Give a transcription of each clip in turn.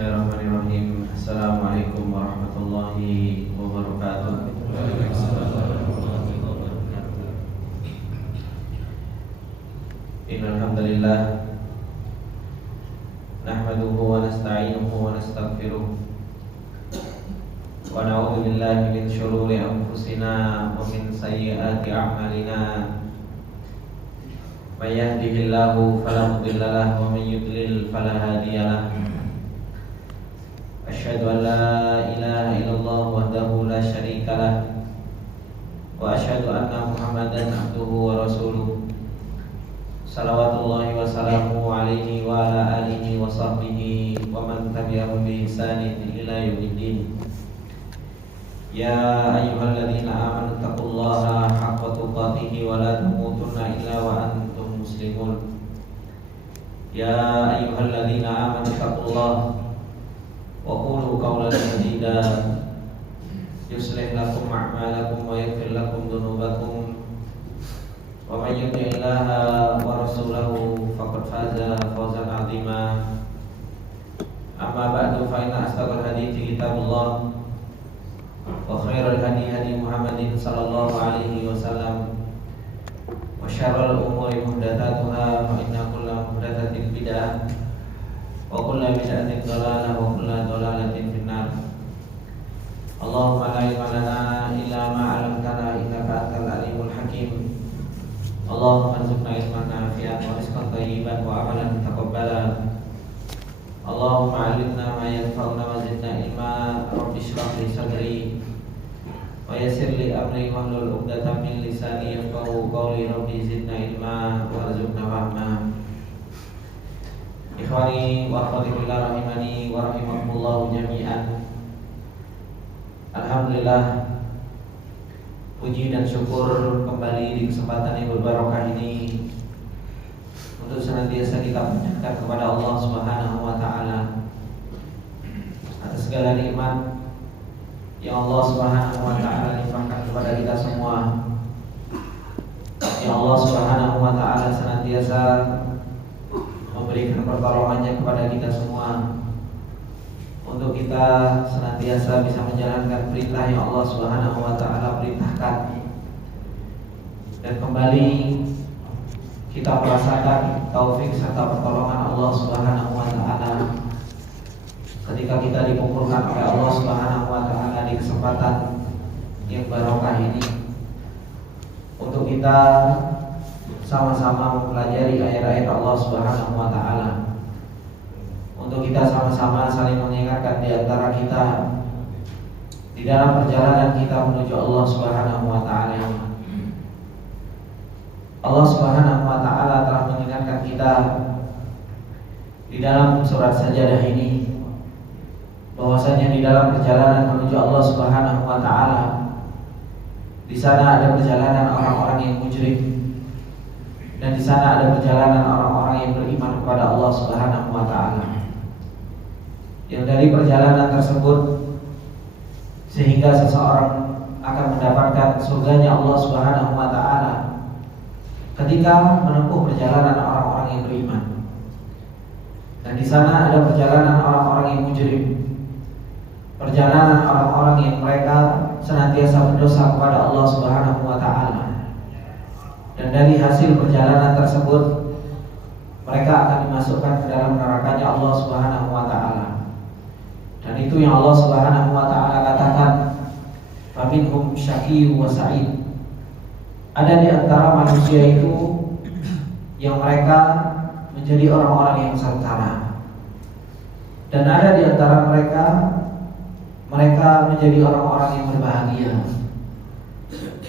Bismillahirrahmanirrahim. Assalamualaikum warahmatullahi wabarakatuh. Innal hamdalillah nahmaduhu wa nasta'inuhu wa nastaghfiruh wa na'udzu billahi min shururi anfusina wa min sayyiati a'malina. May yahdihillahu fala mudilla lahu wa may yudlil fala hadiya lahu. Asyhadu an la ilaha illallah wahdahu la syarika lah wa asyhadu anna Muhammadan abduhu wa rasuluh. Salawatullahi wa salamuhu alaihi wa ala alihi wa sahbihi wa man tabi'ahum bi ihsanin ila yaumiddin. Ya ayyuhalladzina amanu taqullaha haqqa tuqatih wa la tamutunna illa wa antum muslimun. Ya ayyuhalladzina amanu taqullaha wa qulu qawlan sadida yuslih lakum a'malakum wa yaghfir lakum dhunubakum wa may yuti'illaha wa rasulahu faqad faza fawzan 'azima. Amma ba'du, fa inna asdaqal hadithi kitabullah wa khairal hadi hadi Muhammadin sallallahu alaihi wasallam wa syarrul umuri muhdatsatuha fa inna kulla muhdatsatin bid'ah wa kullu bid'atin dhalalah wa kullu dhalalatin finnar. Allahumma la ilma lana illa ma 'allamtana innaka antal alimul hakim. Allahumma arzuqna ilman nafi'an wa rizqan thayyiban wa amalan mutaqabbalan. Allahumma 'allimna ma yanfa'una wa zidna ilma. Rabbi shrah li sadri wa yassir li amri wahlul 'uqdatam min lisani yafqahu qawli. Rabbi zidna ilma warzuqna fahma. Ikhwani wa akhwati fillah rahimani wa rahimakumullah jami'an. Alhamdulillah, puji dan syukur kembali di kesempatan yang berbarokah ini untuk senantiasa kita panjatkan kepada Allah Subhanahu wa taala atas segala nikmat yang Allah Subhanahu wa taala limpahkan kepada kita semua. Yang Allah Subhanahu wa taala senantiasa memberikan pertolongannya kepada kita semua untuk kita senantiasa bisa menjalankan perintah yang Allah Subhanahu wa taala perintahkan, dan kembali kita merasakan taufik serta pertolongan Allah Subhanahu wa taala ketika kita dikumpulkan oleh Allah Subhanahu wa taala di kesempatan yang barokah ini untuk kita sama-sama mempelajari ayat-ayat Allah Subhanahu wa taala, untuk kita sama-sama saling mengingatkan di antara kita di dalam perjalanan kita menuju Allah Subhanahu wa taala. Allah Subhanahu wa taala telah mengingatkan kita di dalam surat Sajadah ini bahwasanya di dalam perjalanan menuju Allah Subhanahu wa taala di sana ada perjalanan orang-orang yang musyrik, dan di sana ada perjalanan orang-orang yang beriman kepada Allah Subhanahu wa taala. Yang dari perjalanan tersebut sehingga seseorang akan mendapatkan surganya Allah Subhanahu wa taala ketika menempuh perjalanan orang-orang yang beriman. Dan di sana ada perjalanan orang-orang yang musyrik, perjalanan orang-orang yang mereka senantiasa berdosa kepada Allah Subhanahu wa taala. Dan dari hasil perjalanan tersebut mereka akan dimasukkan ke dalam nerakanya Allah Subhanahu wa taala. Dan itu yang Allah Subhanahu wa taala katakan, faminhum syaqiyyu wa sa'id. Ada di antara manusia itu yang mereka menjadi orang-orang yang sengsara, dan ada di antara mereka menjadi orang-orang yang berbahagia.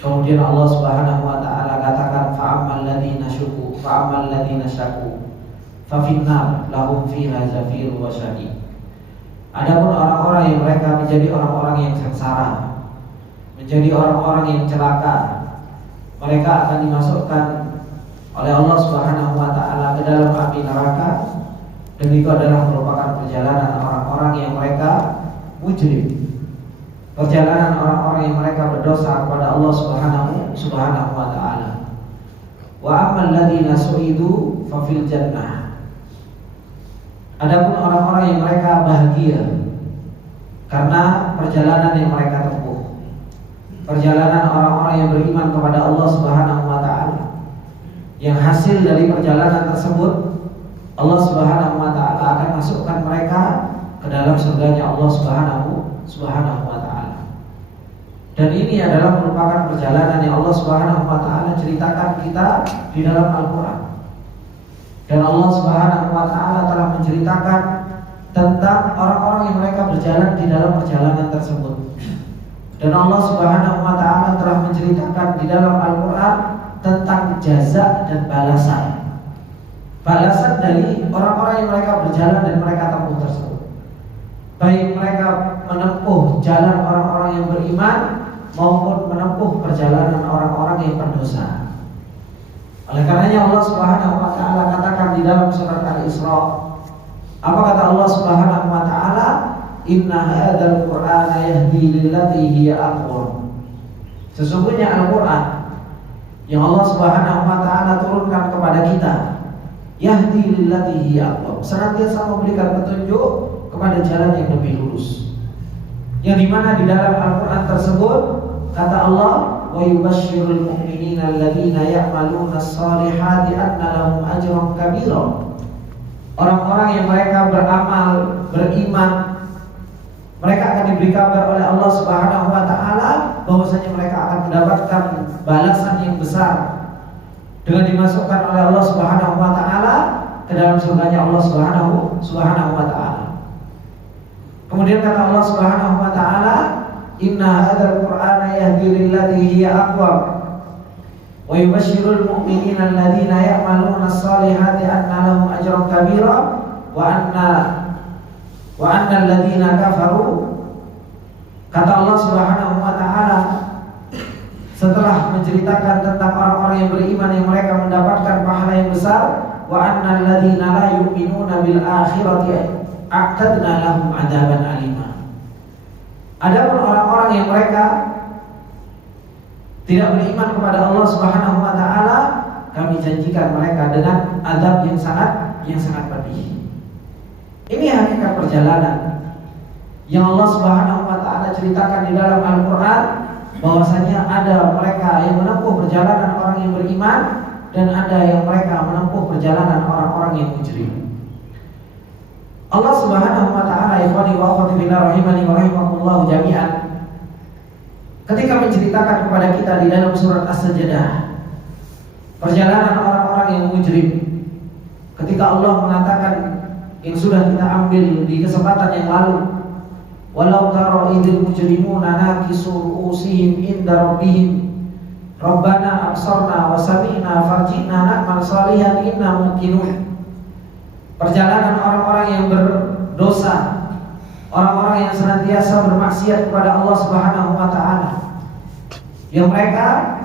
Kemudian Allah Subhanahu wa taala katakan, fa'ammal ladzina syaku fa finnar lahum fiha zafirun wa syaqi. Adapun orang-orang yang mereka menjadi orang-orang yang sengsara, menjadi orang-orang yang celaka, mereka akan dimasukkan oleh Allah Subhanahu wa taala ke dalam api neraka. Dan itu adalah merupakan perjalanan orang-orang yang mereka musyrik, perjalanan orang-orang yang mereka berdosa kepada Allah Subhanahu wa taala. Wa ammal ladzina su'idu fa fil jannah. Adapun orang-orang yang mereka bahagia karena perjalanan yang mereka tempuh, perjalanan orang-orang yang beriman kepada Allah Subhanahu wa taala, yang hasil dari perjalanan tersebut Allah Subhanahu wa taala akan masukkan mereka ke dalam surganya Allah Subhanahu wa taala. Dan ini adalah merupakan perjalanan yang Allah Subhanahu wa taala ceritakan kita di dalam Al-Qur'an. Dan Allah Subhanahu wa taala telah menceritakan tentang orang-orang yang mereka berjalan di dalam perjalanan tersebut. Dan Allah Subhanahu wa taala telah menceritakan di dalam Al-Qur'an tentang jaza dan balasan. Balasan dari orang-orang yang mereka berjalan dan mereka tempuh tersebut. Baik mereka menempuh jalan orang-orang yang beriman maupun menempuh perjalanan orang-orang yang berdosa. Oleh karenanya Allah Subhanahu wa taala katakan di dalam surat Al-Isra, apa kata Allah Subhanahu wa taala? Inna hadzal Qur'ana yahdi lillati hiya aqwam. Sesungguhnya Al-Qur'an yang Allah Subhanahu wa taala turunkan kepada kita, yahdi lillati hiya aqwam, senantiasa memberikan petunjuk kepada jalan yang lebih lurus. Yang dimana di dalam Al-Qur'an tersebut kata Allah, wa yubashshirul mu'minina alladziina ya'maluna as-solihati anna lahum ajran kabira. Orang-orang yang mereka beramal, beriman, mereka akan diberi kabar oleh Allah Subhanahu wa taala bahwasanya mereka akan mendapatkan balasan yang besar dengan dimasukkan oleh Allah Subhanahu wa taala ke dalam surganya Allah Subhanahu wa taala. Kemudian kata Allah Subhanahu wa taala, inna hadzal Qur'ana yahdi lillati hiya aqwam wa yubashshirul mu'minina alladziina ya'maluna as-solihati anna lahum ajran kabira wa anna alladziina kafaru. Kata Allah Subhanahu wa taala setelah menceritakan tentang orang-orang yang beriman yang mereka mendapatkan pahala yang besar, wa anna alladziina la yu'minuna bil akhirati a'tadna lahum 'adzaban alima. Adapun orang-orang yang mereka tidak beriman kepada Allah Subhanahu wa taala, kami janjikan mereka dengan azab yang sangat pedih. Ini hakikat perjalanan yang Allah Subhanahu wa taala ceritakan di dalam Al-Qur'an, bahwasanya ada mereka yang menempuh perjalanan orang yang beriman dan ada yang mereka menempuh perjalanan orang-orang yang mujrim. Allah Subhanahu wa taala, ikhwani wa akhwati fillah rahimani wa rahimakumullah jami'an, ketika menceritakan kepada kita di dalam surat As-Sajdah perjalanan orang-orang yang mujrim, ketika Allah mengatakan yang sudah kita ambil di kesempatan yang lalu, walau tara idzil mujrimuna nakisu ru'usihim inda rabbihim rabbana absarna wa sami'na farji'na na'mal salihan inna muqinun. Perjalanan orang-orang yang berdosa, orang-orang yang senantiasa bermaksiat kepada Allah Subhanahu wa taala, yang mereka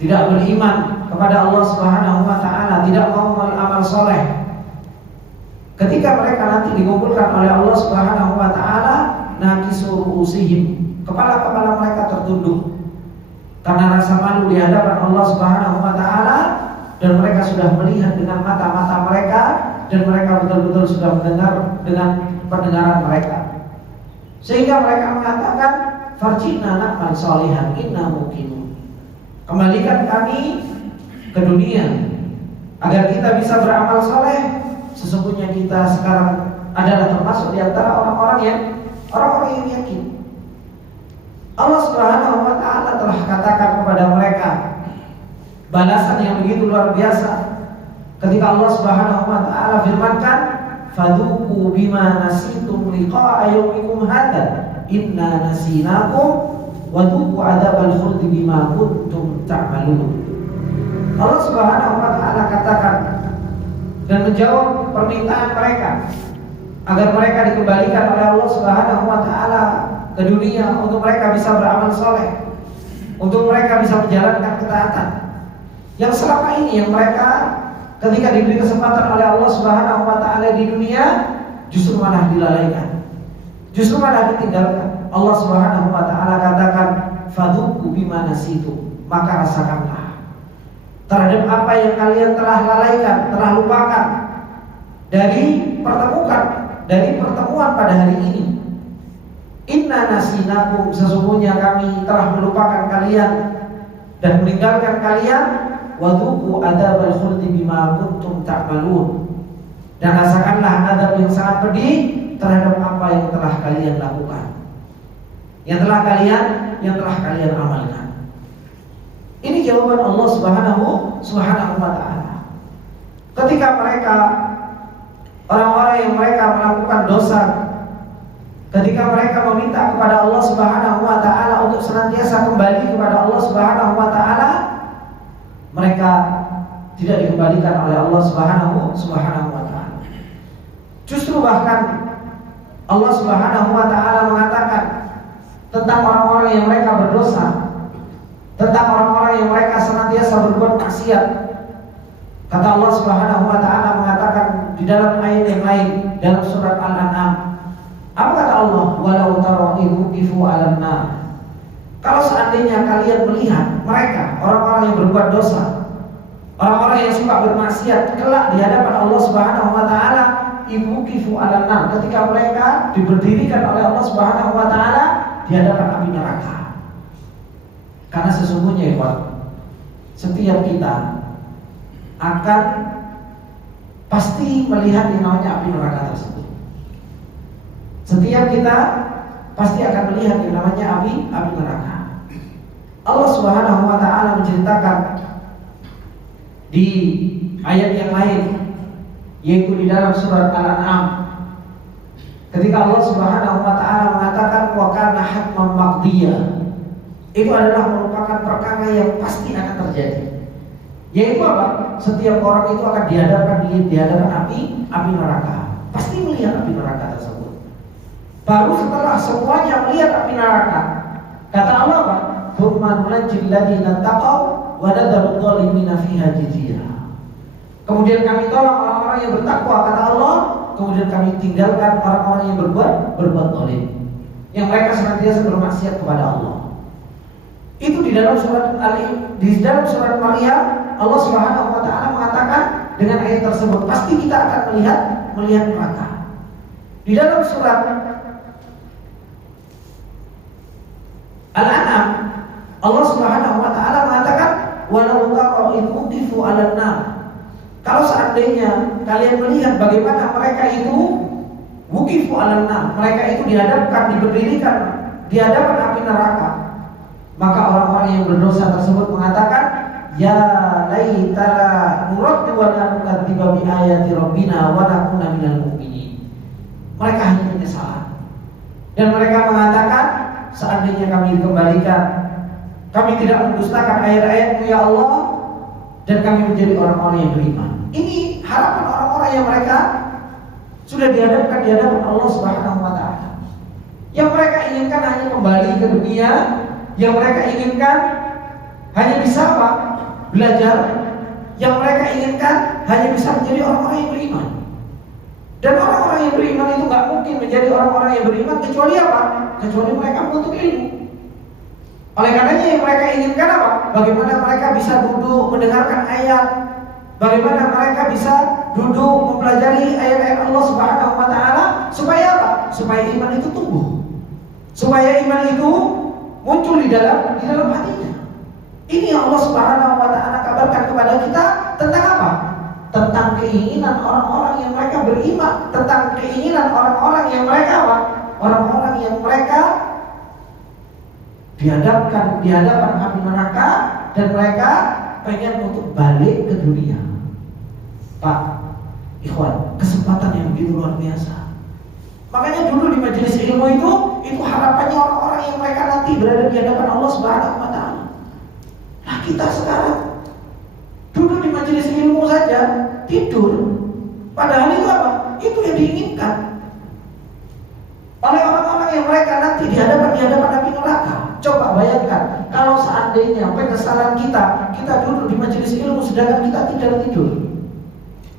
tidak beriman kepada Allah Subhanahu wa taala, tidak mau beramal soleh. Ketika mereka nanti dikumpulkan oleh Allah Subhanahu wa taala, nakisu ru'usihim, kepala-kepala mereka tertunduk karena rasa malu di hadapan Allah Subhanahu wa taala, dan mereka sudah melihat dengan mata-mata mereka, dan mereka betul-betul sudah mendengar dengan pendengaran mereka, sehingga mereka mengatakan farji'na na'mal sholihan inna muqinun. Kembalikan kami ke dunia agar kita bisa beramal soleh. Sesungguhnya kita sekarang adalah termasuk di antara orang-orang yang yakin. Allah Subhanahu wa taala telah katakan kepada mereka balasan yang begitu luar biasa ketika Allah Subhanahu wa taala firmankan, fadzuqu bima nasitum liqa'a yaumikum hadza inna nasinakum wa dzuqu adzabal khuldi bima kuntum ta'malun. Allah Subhanahu wa taala katakan dan menjawab permintaan mereka agar mereka dikembalikan oleh Allah Subhanahu wa taala ke dunia untuk mereka bisa beramal soleh, untuk mereka bisa menjalankan ketaatan yang selama ini yang mereka ketika diberi kesempatan oleh Allah Subhanahu wa taala di dunia justru malah dilalaikan, justru malah ditinggalkan. Allah Subhanahu wa taala katakan, fadzuqu bima nasitum, maka rasakanlah terhadap apa yang kalian telah lalaikan, telah lupakan. dari pertemuan pada hari ini. Inna nasinakum, sesungguhnya kami telah melupakan kalian dan meninggalkan kalian. Wadzuqu adzabal khuldi bima kuntum ta'malun, dan rasakanlah azab yang sangat pedih terhadap apa yang telah kalian lakukan, yang telah kalian amalkan. Ini jawaban Allah Subhanahu wa ta'ala. Ketika mereka, orang-orang yang mereka melakukan dosa, ketika mereka meminta kepada Allah Subhanahu wa ta'ala untuk senantiasa kembali kepada Allah Subhanahu wa ta'ala, mereka tidak dikembalikan oleh Allah Subhanahu wa ta'ala. Justru bahkan Allah Subhanahu wa ta'ala mengatakan tentang orang-orang yang mereka berdosa, tentang orang-orang yang mereka senantiasa berbuat maksiat. Kata Allah Subhanahu wa ta'ala mengatakan di dalam ayat yang lain dalam surat Al-An'am. Apa kata Allah? Walau tara idh wuqifu 'alan nar. Kalau seandainya kalian melihat mereka, orang-orang yang berbuat dosa, orang-orang yang suka bermaksiat, kelak di hadapan Allah Subhanahu wa ta'ala, idh wuqifu 'alan nar, ketika mereka diberdirikan oleh Allah Subhanahu wa ta'ala di hadapan api neraka. Karena sesungguhnya setiap kita akan pasti melihat yang namanya api neraka tersebut. Setiap kita pasti akan melihat yang namanya api neraka. Allah Subhanahu wa ta'ala menceritakan di ayat yang lain, yaitu di dalam surat Al-An'am, ketika Allah Subhanahu wa ta'ala mengatakan wa kana hatman maqdiyah, itu adalah merupakan perkara yang pasti akan terjadi. Yaitu apa? Setiap orang itu akan dihadapkan di hadapan api neraka. Pasti melihat api neraka tersebut. Baru setelah semuanya melihat api neraka, kata Allah apa? Tsumma nunajjil ladzina taqaw wa nadharu adh-dhalimina fiha jithiya. Kemudian kami tolong orang-orang yang bertakwa, kata Allah. Kemudian kami tinggalkan orang-orang yang berbuat zalim, yang mereka senantiasa bermaksiat kepada Allah. Itu di dalam surat Maryam, Allah Subhanahu wa ta'ala mengatakan dengan ayat tersebut pasti kita akan melihat neraka. Di dalam surat Al-An'am, Allah Subhanahu wa ta'ala mengatakan walau tara idh wuqifu 'alan nar. Kalau seandainya kalian melihat bagaimana mereka itu wuqifu 'alan nar, mereka itu diberdirikan di hadapan api neraka, maka orang-orang yang berdosa tersebut mengatakan, ya laitana nuraddu wa la nukadziba bi ayati rabbina wa nakuna minal mu'minin. Mereka hanya menyesal dan mereka mengatakan, seandainya kami dikembalikan, kami tidak mendustakan ayat-ayat-Mu ya Allah, dan kami menjadi orang-orang yang beriman. Ini harapan orang-orang yang mereka sudah dihadapkan di hadapan Allah Subhanahu wa ta'ala. Yang mereka inginkan hanya kembali ke dunia, yang mereka inginkan hanya bisa apa? Belajar. Yang mereka inginkan hanya bisa menjadi orang-orang yang beriman. Dan orang-orang yang beriman itu gak mungkin menjadi orang-orang yang beriman kecuali apa? Kecuali mereka menuntut ilmu. Oleh karenanya yang mereka inginkan apa? Bagaimana mereka bisa duduk mendengarkan ayat, bagaimana mereka bisa duduk mempelajari ayat-ayat Allah Subhanahu wa ta'ala, supaya apa? Supaya iman itu tumbuh, supaya iman itu muncul di dalam hatinya. Ini yang Allah Subhanahu wa ta'ala kabarkan kepada kita tentang apa? Tentang keinginan orang-orang yang mereka beriman, tentang keinginan orang-orang yang mereka apa? Orang-orang yang mereka dihadapkan di hadapan api neraka dan mereka pengen untuk balik ke dunia. Pak, ikhwan, kesempatan yang begitu luar biasa. Makanya dulu di majelis ilmu itu harapannya orang-orang yang mereka nanti berada di hadapan Allah Subhanahu wa ta'ala. Nah, kita sekarang duduk di majelis ilmu saja tidur. Padahal itu apa? Itu yang diinginkan oleh orang-orang yang mereka nanti di hadapan api neraka. Coba bayangkan kalau seandainya penyesalan kita duduk di majelis ilmu sedangkan kita tidak tidur.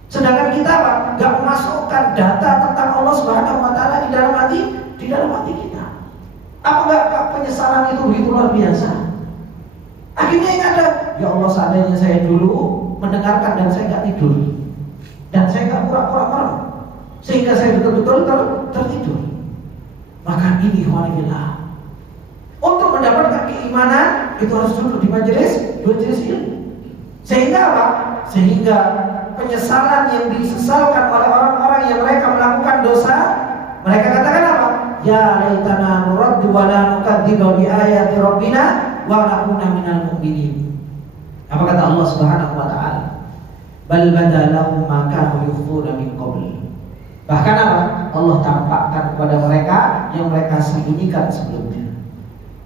Sedangkan kita apa? Gak memasukkan data tentang Allah Subhanahu wa ta'ala di dalam hati kita. Apa gak penyesalan itu begitu luar biasa? Akhirnya yang ada, ya Allah, seandainya saya dulu mendengarkan dan saya gak tidur, dan saya gak pura-pura merem, sehingga saya betul-betul tertidur. Maka ini walillah. Untuk mendapatkan keimanan itu harus duduk di majelis ilmu. Sehingga apa? Sehingga penyesalan yang disesalkan oleh orang-orang yang mereka melakukan dosa, mereka katakan apa? Ya laitana nuraddu wa la nukadziba bi ayati rabbina wa nakuna minal mu'minin. Apa kata Allah Subhanahu wa taala? Bal badalahum ma kanu yukhfuna min qabl. Bahkan apa? Allah tampakkan kepada mereka yang mereka sembunyikan sebelumnya.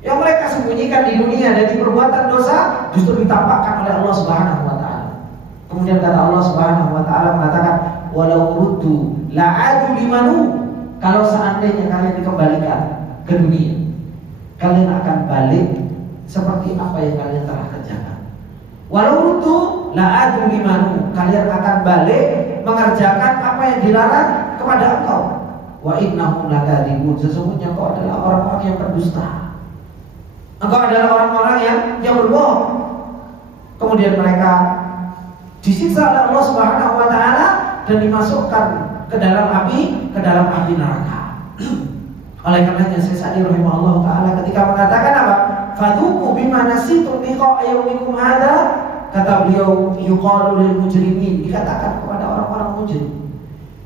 Yang mereka sembunyikan di dunia dari perbuatan dosa justru ditampakkan oleh Allah Subhanahu wa taala. Kemudian kata Allah Subhanahu wa taala mengatakan walau ruddu la'adu limanu. Kalau seandainya kalian dikembalikan ke dunia, kalian akan balik seperti apa yang kalian telah kerjakan. Walau ruddu la'adu limanu. Kalian akan balik mengerjakan apa yang dilarang kepada engkau. Wa innahum lakadzibun. Sesungguhnya engkau adalah orang-orang yang berdusta. Engkau adalah orang-orang yang berbohong. Kemudian mereka disiksa oleh Allah Subhanahu wa taala dan dimasukkan ke dalam api neraka. Oleh karenanya Syekh Sa'di rahimahullah taala ketika mengatakan apa? Fadhuqu bima nasitum liqa yaumikum hadza, kata beliau yuqalu lil mujrimin, dikatakan kepada orang-orang mujrim.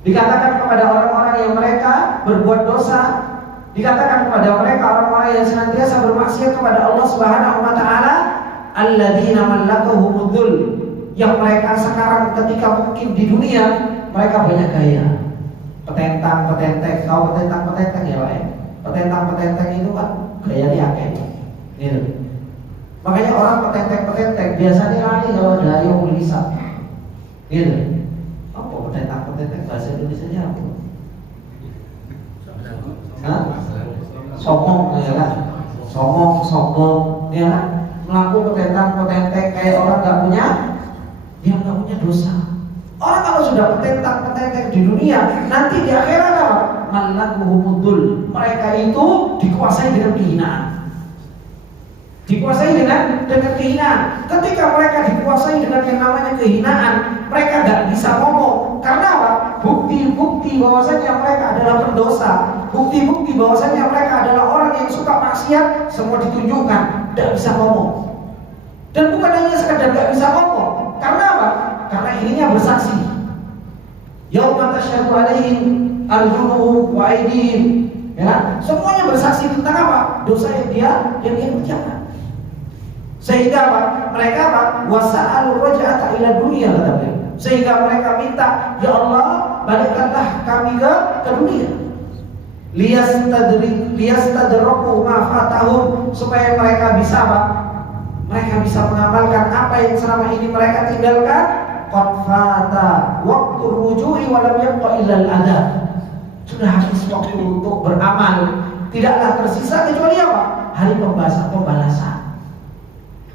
Dikatakan kepada orang-orang yang mereka berbuat dosa, dikatakan kepada mereka orang-orang yang senantiasa bermaksiat kepada Allah Subhanahu wa taala, alladzina mallakahumudzul, yang mereka sekarang ketika mungkin di dunia mereka banyak gaya. Petentang-petenteng, kau petentang-petenteng ya Pak ya. Petentang-petenteng itu kan gayanya akeh. Gitu. Makanya orang petenteng-petenteng biasanya lari kalau ada yang hisab. Gitu. Apa petentang-petenteng bahasa Indonesianya apa? Hah? Songong ya kan? Songong, sombong, ya kan? Melaku petentang-petenteng kayak orang dia nggak punya dosa. Orang kalau sudah petentang-petenteng di dunia, nanti di akhirat apa? Malakuhumudul. Mereka itu dikuasai dengan kehinaan. Dikuasai dengan kehinaan. Ketika mereka dikuasai dengan yang namanya kehinaan, mereka nggak bisa ngomong. Karena apa? Bukti-bukti bahwasanya mereka adalah pendosa, bukti-bukti bahwasanya mereka adalah orang yang suka maksiat, semua ditunjukkan. Nggak bisa ngomong. Dan bukan hanya sekedar nggak bisa ngomong. Karena apa? Karena ininya bersaksi. Yauma tasyhadu alaihim arjuluhum wa aydihim. Ya, semuanya bersaksi tentang apa? Dosa yang dia kerjakan. Sehingga apa? Mereka apa? Wasa'alur raj'ata ila dunia, kata beliau. Sehingga mereka minta, ya Allah, balikkanlah kami ke dunia. Liyastadriku ma fatahum, supaya mereka bisa apa? Mereka bisa mengamalkan apa yang selama ini mereka tinggalkan. Qad fata waqtu ruju'i wa lam yabqa illa al-adab. Sudah habis waktu untuk beramal, tidaklah tersisa kecuali apa? Hari pembalasan.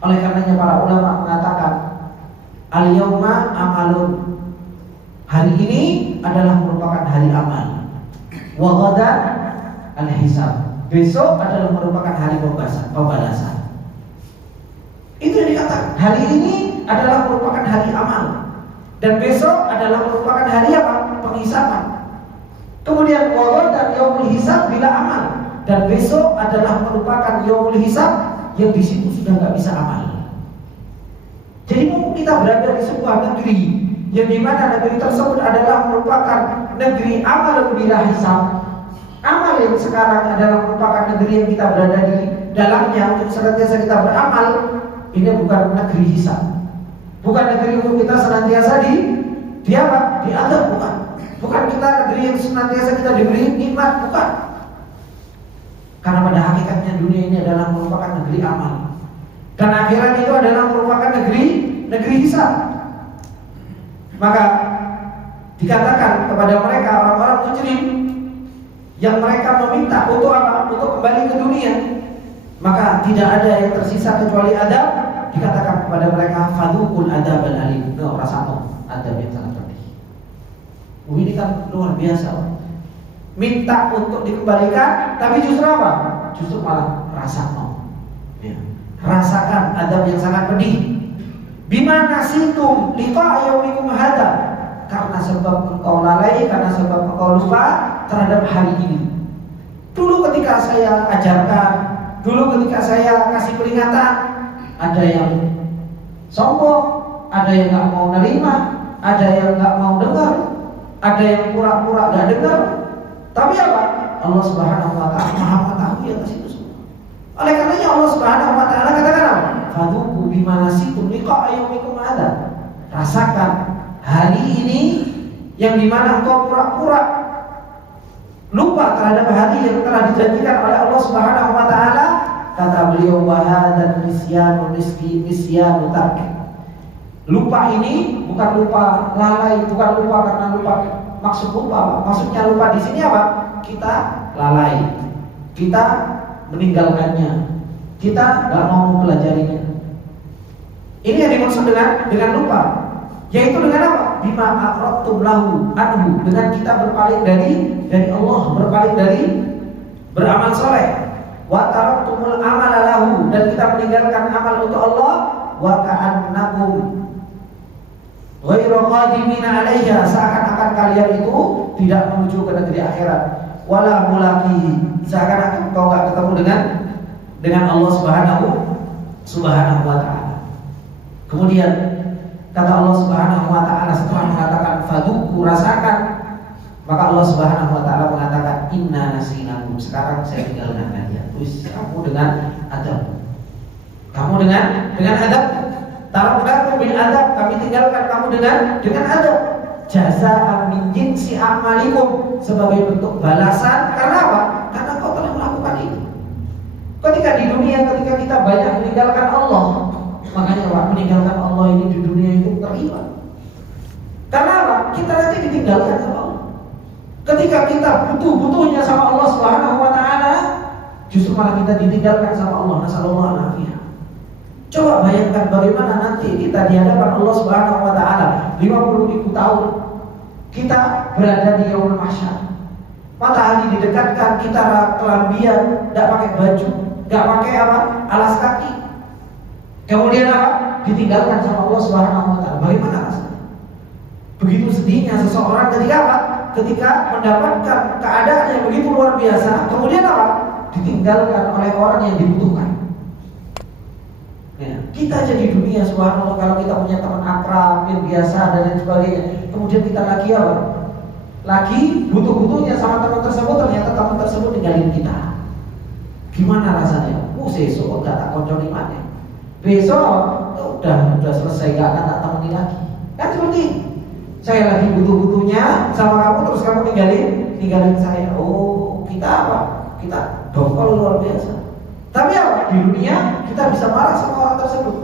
Oleh karenanya para ulama mengatakan al-yauma amalun. Hari ini adalah merupakan hari amal. Wa ghadan al-hisab. Besok adalah merupakan hari pembalasan. Itu yang dikatakan. Hari ini adalah merupakan hari amal. Dan besok adalah merupakan hari apa? Penghisaban. Kemudian wa ghadan yaumul hisab bila amal. Dan besok adalah merupakan yaumul hisab yang di situ sudah nggak bisa amal. Jadi mumpung kita berada di sebuah negeri yang dimana negeri tersebut adalah merupakan negeri amal bila hisab, amal yang sekarang adalah merupakan negeri yang kita berada di dalamnya untuk senantiasa kita beramal. Ini bukan negeri hisab, bukan negeri untuk kita senantiasa diadab, bukan kita negeri yang senantiasa kita diberi nikmat, bukan. Karena pada hakikatnya dunia ini adalah merupakan negeri amal, dan akhirat itu adalah merupakan negeri hisab. Maka dikatakan kepada mereka orang-orang mujrim yang mereka meminta untuk apa? Untuk kembali ke dunia, maka tidak ada yang tersisa kecuali adab. Dikatakan kepada mereka fadhuqul adzabal alim. No, rasamu adab yang sangat pedih. Ini kan luar biasa. Minta untuk dikembalikan, tapi justru apa? Justru malah rasamu. Ya. Rasakan adab yang sangat pedih. Bima nasitum liqa yaumikum hadza. Karena sebab engkau lalai, karena sebab engkau lupa terhadap hari ini. Dulu ketika saya ajarkan, dulu ketika saya kasih peringatan, ada yang sombong, ada yang nggak mau nerima, ada yang nggak mau dengar, ada yang pura-pura nggak dengar. Tapi apa? Allah Subhanahu Wa Taala Maha mengetahui atas itu semua. Oleh karenanya Allah Subhanahu Wa Taala katakan apa? Fadhuku bima nasitum liqa'a yaumikum hadza. Rasakan hari ini yang dimana engkau pura-pura lupa terhadap hari yang telah dijanjikan oleh Allah Subhanahu Wa Taala. Kata beliau, wa hadzal nisyanu nisyanu tark. Lupa ini bukan lupa lalai, bukan lupa karena lupa. Maksud lupa, maksudnya lupa di sini apa? Kita lalai, kita meninggalkannya, kita nggak mau mempelajarinya. Ini yang dimaksud dengan lupa, yaitu dengan apa? Bima aqradtum lahu anhu, dengan kita berpaling dari Allah, berpaling dari beramal soleh. Wa taraktumul amala lahu, dan kita meninggalkan amal untuk Allah. Wa ka'annakum ghairu qadimina 'alaiha, seakan-akan kalian itu tidak menuju ke negeri akhirat. Wala mulaki, seakan-akan kau enggak ketemu dengan Allah Subhanahu wa taala. Kemudian kata Allah Subhanahu wa taala setelah mengatakan fadhuku, rasakan, maka Allah Subhanahu wa taala mengatakan inna nasinakum, sekarang saya tinggalkan kalian. Terus kamu dengan adab. Kamu dengan adab. Taraknakum bil adab, kami tinggalkan kamu dengan adab. Jaza'an min jinsi a'malikum, sebagai bentuk balasan. Karena apa? Karena kau telah melakukan itu. Ketika di dunia, ketika kita banyak meninggalkan Allah, makanya Pak, meninggalkan Allah ini di dunia itu terima. Karena apa? Kita nanti ditinggalkan sama Allah. Ketika kita butuh-butuhnya sama Allah Subhanahu wa taala, justru malah kita ditinggalkan sama Allah. Nasallallahu alaihi. Coba bayangkan bagaimana nanti kita di hadapan Allah Subhanahu wa taala 50.000 tahun kita berada di yaumul mahsyar. Matahari didekatkan, kita kelambian, tidak pakai baju, tidak pakai apa? Alas kaki. Kemudian apa? Ditinggalkan sama Allah Subhanahu wa taala. Bagaimana rasanya? Begitu sedihnya seseorang ketika apa? Ketika mendapatkan keadaan yang begitu luar biasa, kemudian apa? Ditinggalkan oleh orang yang dibutuhkan. Ya, kita jadi dunia, subhanallah, kalau kita punya teman akrab yang biasa dan lain sebagainya, kemudian kita lagi apa? Lagi butuh-butuhnya sama teman tersebut, ternyata teman tersebut ninggalin kita. Gimana rasanya? Besok gak tak konconi mana? Besok udah selesai, gak akan tak temani lagi. Kan seperti ini. Saya lagi butuh-butuhnya sama kamu, terus kamu ninggalin saya. Oh, kita apa? Kita dongkol luar biasa. Tapi apa? Di dunia kita bisa marah sama orang tersebut.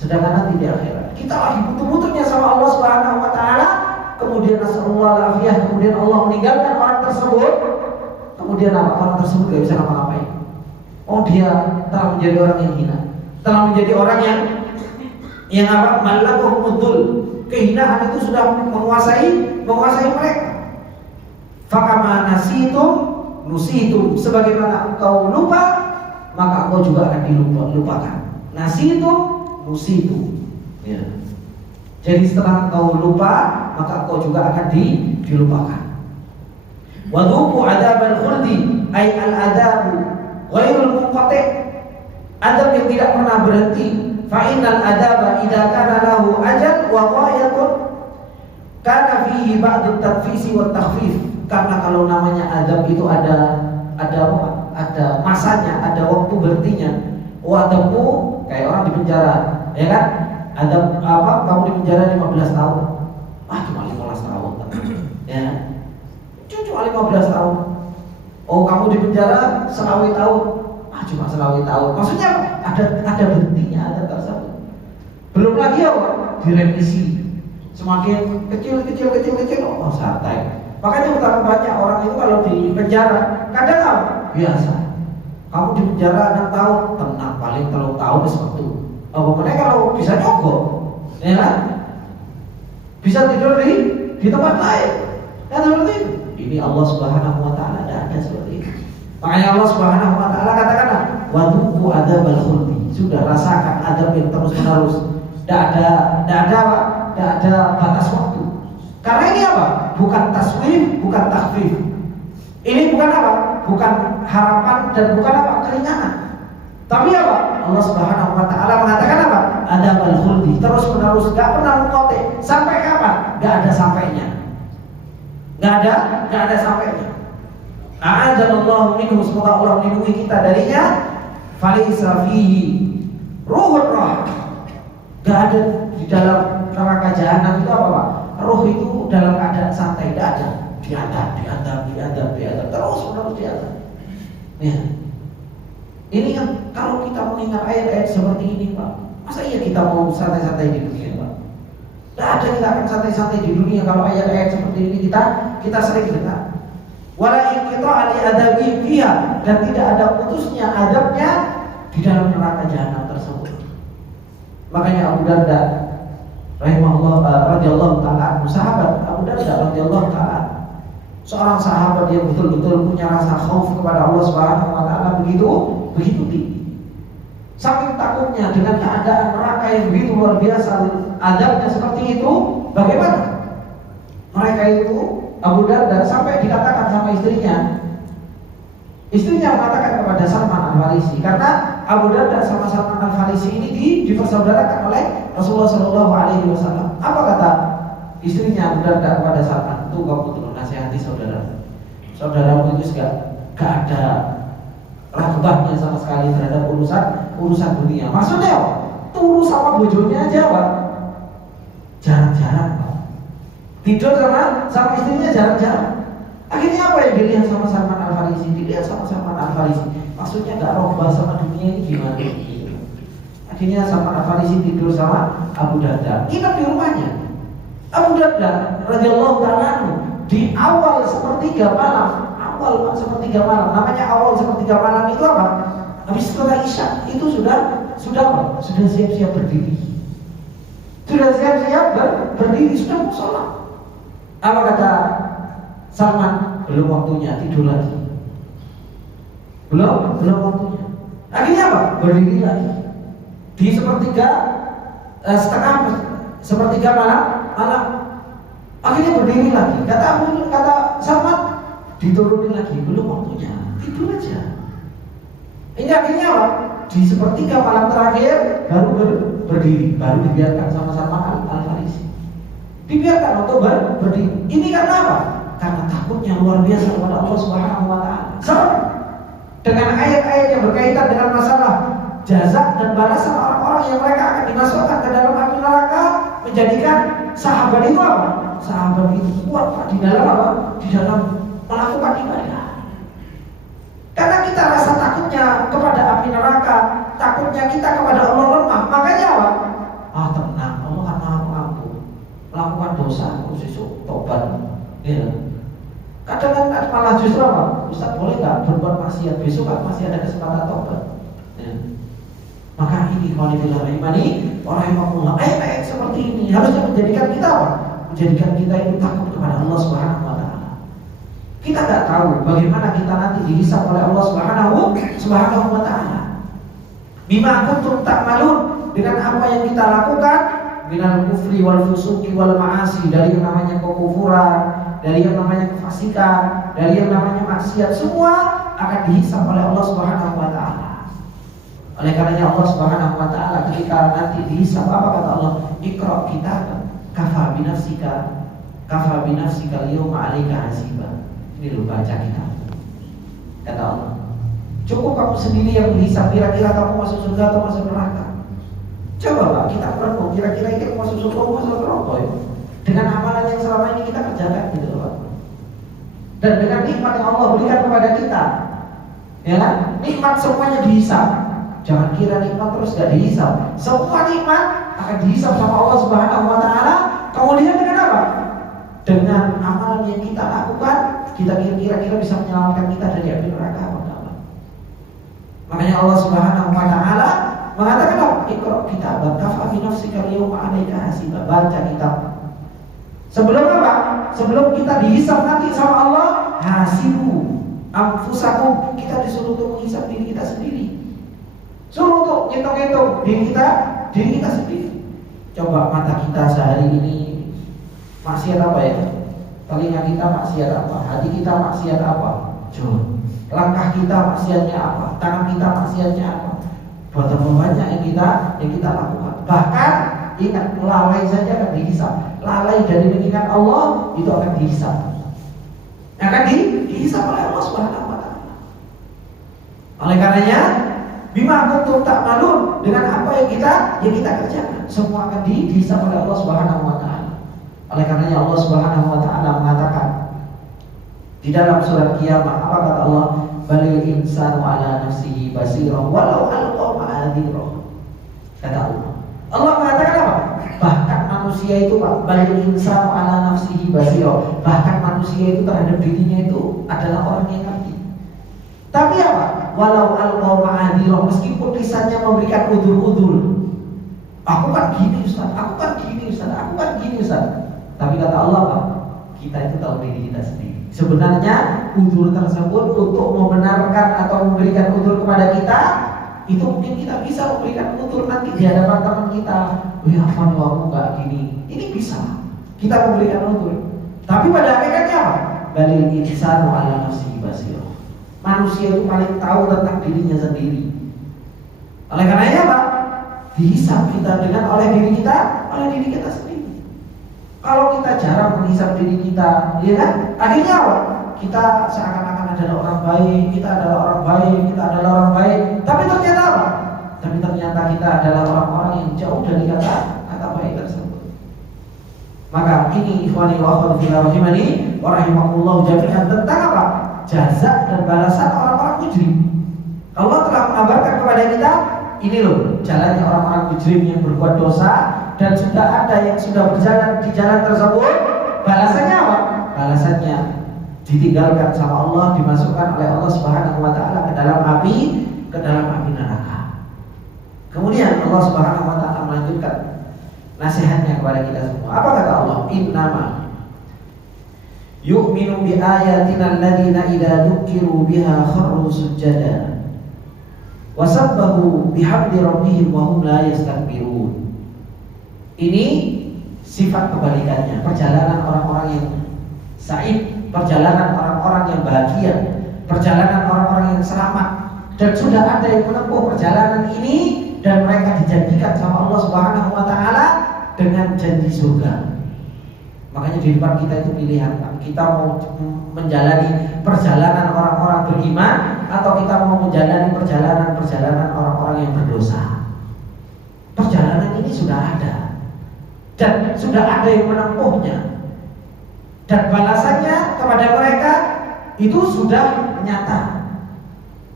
Sedangkan nanti di akhirat kita lagi butuh-butuhnya sama Allah Subhanahu wa taala, kemudian nasallallahu alaihi, kemudian Allah meninggalkan orang tersebut. Kemudian apa? Orang tersebut gak bisa ngapa-ngapain. Oh, dia telah menjadi orang yang hina, telah menjadi orang yang apa? Malakuhumudul. Kehinaan itu sudah menguasai mereka. Fakama nasitum nusitum, sebagaimana engkau lupa, maka engkau juga akan dilupakan. Nasitum nusitum. Ya. Jadi setelah engkau lupa, maka engkau juga akan dilupakan. Wadhuku adabal khuldi, ay al-adabu ghairul munqati', adab yang tidak pernah berhenti. Fa innal adaba idza kana lahu ajal wa ghayatun kana fihi ba'd at-tadfisi wa takhfif. Karena kalau namanya adab itu ada masanya, ada waktu berhentinya. Adabmu kayak orang di penjara, ya kan? Adab apa? Kamu di penjara 15 tahun. Cuma 15 tahun. Ya. Cuma 15 tahun. Oh, kamu di penjara selawi tahun. Cuma selawi tahun. Maksudnya ada berhentinya, ada tersebut. Belum lagi apa? Direvisi. Semakin kecil, oh santai. Makanya betapa banyak orang itu kalau di penjara kadang apa? Biasa. Kamu di penjara 6 tahun, tenang, paling 3 tahun waktu. Pokoknya kalau bisa nyogok, ya kan? Bisa tidur di tempat lain. Ya seperti itu. Ini Allah Subhanahu wa taala ada seperti itu. Makanya Allah Subhanahu wa taala katakan, "Wadhuku adzabal khuldi." Sudah rasakan adab yang terus-menerus. Tidak ada batas waktu. Karena ini apa? Bukan taswif, bukan Ini bukan apa? Bukan harapan dan bukan apa? Keringanan. Tapi apa? Allah Subhanahu wa taala mengatakan apa? Adzabul khuldi, terus menerus, gak pernah mengkotek. Sampai kapan? Gak ada sampainya. Gak ada sampainya. A'adzallahu minhu, semoga Allah melindungi kita darinya. Falaysa fihi ruhur roh. Gak ada di dalam neraka jahanam itu apa Pak? Roh itu dalam keadaan santai, tidak ada. Diadab terus menerus diadab. Ya. Ini kan kalau kita mengingat ayat-ayat seperti ini Pak, masa iya kita mau santai-santai di dunia Pak? Tidak ada kita akan santai-santai di dunia kalau ayat-ayat seperti ini kita sering dengar. Wala inqita'ali adabi fiha, dan tidak ada putusnya adabnya di dalam neraka jahanam tersebut. Makanya Abu Darda rahimahullah radhiyallahu taala, sahabat Abu Darda radhiyallahu taala, seorang sahabat yang betul-betul punya rasa khauf kepada Allah Subhanahu wa taala begitu tinggi. Saking takutnya dengan keadaan neraka yang begitu luar biasa, adabnya seperti itu, bagaimana? Mereka itu Abu Darda sampai dikatakan sama istrinya mengatakan kepada Salman Al-Farisi, karena Abu Darda sama Salman Al-Farisi ini dipersaudarakan oleh Rasulullah Shallallahu Alaihi Wasallam. Apa kata istrinya Abu Darda kepada Salman? Tuh kamu turun nasihati saudaramu itu gak ada ragbahnya sama sekali terhadap urusan dunia. Maksudnya turu sama bojonya aja Pak, jarang-jarang Pak. Tidur sama istrinya jarang-jarang. Akhirnya apa yang dilihat sama Salman Al-Farisi? Dilihat sama Salman Al-Farisi, maksudnya gak rohbah sama dunia ini gimana? Akhirnya Salman Al-Farisi tidur sama Abu Darda, nginep di rumahnya. Abu Darda radhiyallahu ta'ala di awal sepertiga malam, namanya awal sepertiga malam itu apa? Habis setelah Isya itu sudah siap-siap berdiri. Sudah mau sholat. Apa kata Salman? Belum waktunya, tidur lagi. Belum waktunya. Akhirnya apa? Berdiri lagi. Di sepertiga malam. Akhirnya berdiri lagi. Kata Salman, diturunin lagi, belum waktunya, tidur aja. Ini akhirnya apa? Di sepertiga malam terakhir baru berdiri, baru dibiarkan sama Salman Al-Farisi. Dibiarkan untuk berdiri. Ini karena apa? Karena takutnya luar biasa kepada Allah Subhanahu wa taala. Sama dengan ayat-ayat yang berkaitan dengan masalah jaza dan balasan orang-orang yang mereka akan dimasukkan ke dalam api neraka, menjadikan sahabat itu apa? Sahabat itu kuat Pak di dalam apa? Di dalam melakukan ibadah. Karena kita rasa takutnya kepada api neraka, takutnya kita kepada Allah lemah. Makanya apa? Tenang, Allah akan Maha Pengampun. Melakukan dosa, besok tobat. Ya. Kadang malah justru apa? Ustaz boleh nggak berbuat maksiat, besok kan masih ada kesempatan tobat. Ya. Maka ini khawanibillah imani warahimahullah, ayat-ayat seperti ini harusnya menjadikan kita apa? Menjadikan kita itu takut kepada Allah Subhanahu wa taala. Kita nggak tahu bagaimana kita nanti dihisab oleh Allah Subhanahu wa taala. Bima kuntum ta'malun, dengan apa yang kita lakukan, minal kufri wal fusuqi wal ma'asi, dari yang namanya kekufuran, dari yang namanya kefasikan, dari yang namanya maksiat, semua akan dihisab oleh Allah Subhanahu wa taala. Oleh karenanya Allah Subhanahu wa taala ketika nanti dihisab, apa kata Allah? Iqra kitabaka kafa binafsika al-yawma 'alaika hasiba. Ini lu baca kitab. Kata Allah, cukup kamu sendiri yang menghisab kira-kira kamu masuk surga atau masuk neraka. Coba Pak, kita merenung kira-kira kita masuk surga atau masuk neraka ya? Dengan amalan yang selama ini kita kerjakan gitu Pak. Dan dengan nikmat yang Allah berikan kepada kita, ya kan? Nikmat semuanya dihisab. Jangan kira nikmat terus gak dihisab. Semua nikmat akan dihisab sama Allah Subhanahu wa taala. Kemudian dengan apa? Dengan amalan yang kita lakukan, kita kira-kira bisa menyelamatkan kita dari api neraka apa enggak? Makanya Allah Subhanahu wa taala mengatakan apa? Iqra kitabaka kafa bi nafsika al-yawma 'alaika hasiba. Baca kitab. Sebelum apa? Sebelum kita dihisab nanti sama Allah, hasibu anfusakum, kita disuruh untuk menghisab diri kita sendiri. Suruh untuk ngitung-ngitung diri kita sendiri. Coba mata kita sehari ini maksiat apa ya? Telinga kita maksiat apa? Hati kita maksiat apa? tahajud. Langkah kita maksiatnya apa? Tangan kita maksiatnya apa? Betapa banyak yang kita lakukan. Bahkan ingat, lalai saja akan dihisab. Lalai dari mengingat Allah itu akan dihisab. Akan dihisab oleh Allah Subhanahu wa taala. Oleh karenanya, bima kuntum ta'malun, dengan apa yang kita kerjakan, semua akan dihisab oleh Allah Subhanahu wa taala. Oleh karenanya Allah Subhanahu wa taala mengatakan di dalam surat Qiyamah, apa kata Allah? Balil insanu ala nafsihi basirah walau alqa ma'adzirah. Kata Allah. Allah mengatakan apa? Bahkan manusia itu, Pak, balil insanu ala nafsihi basirah. Bahkan manusia itu terhadap dirinya itu adalah orang yang ngerti. Tapi apa? Walau alqa ma'adzirah, meskipun lisannya memberikan udzur-udzur. Aku kan gini Ustaz, aku kan gini Ustaz, aku kan gini Ustaz. Tapi kata Allah, Pak, kita itu tahu diri kita sendiri. Sebenarnya udzur tersebut untuk membenarkan atau memberikan udzur kepada kita, itu mungkin kita bisa memberikan udzur nanti di hadapan teman kita. Wih, Afan, aku nggak gini. Ini bisa kita memberikan udzur. Tapi pada akhirnya apa? Balil insanu ala nafsihi basirah. Manusia itu paling tahu tentang dirinya sendiri. Oleh karenanya apa? Dihisab kita oleh diri kita sendiri. Kalau kita jarang menghisab diri kita, ya kan? Akhirnya apa? Kita seakan-akan adalah orang baik, kita adalah orang baik. Tapi ternyata apa? Tapi ternyata kita adalah orang-orang yang jauh dari kata baik tersebut. Maka ini ikhwani wa akhwati fillah rahimani wa rahimakumullah jami'an, tentang apa? Jaza dan balasan orang-orang mujrim. Allah telah mengabarkan kepada kita, ini loh jalannya orang-orang mujrim yang berbuat dosa. Dan sudah ada yang sudah berjalan di jalan tersebut. Balasannya apa? Balasannya ditinggalkan sama Allah, dimasukkan oleh Allah Subhanahu wa taala ke dalam api neraka. Kemudian Allah Subhanahu wa taala melanjutkan nasihatnya kepada kita semua. Apa kata Allah? Innama yu'minu bi ayatina alladziina idza dzukiru biha kharru sujada wa sabbahu bihamdi rabbihim wa hum la yastakbirun. Ini sifat kebalikannya, perjalanan orang-orang yang sa'id, perjalanan orang-orang yang bahagia, perjalanan orang-orang yang selamat. Dan sudah ada yang menempuh perjalanan ini dan mereka dijanjikan sama Allah Subhanahu wa taala dengan janji surga. Makanya di depan kita itu pilihan, kita mau menjalani perjalanan orang-orang beriman atau kita mau menjalani perjalanan orang-orang yang berdosa. Perjalanan ini sudah ada dan sudah ada yang menempuhnya, dan balasannya kepada mereka itu sudah nyata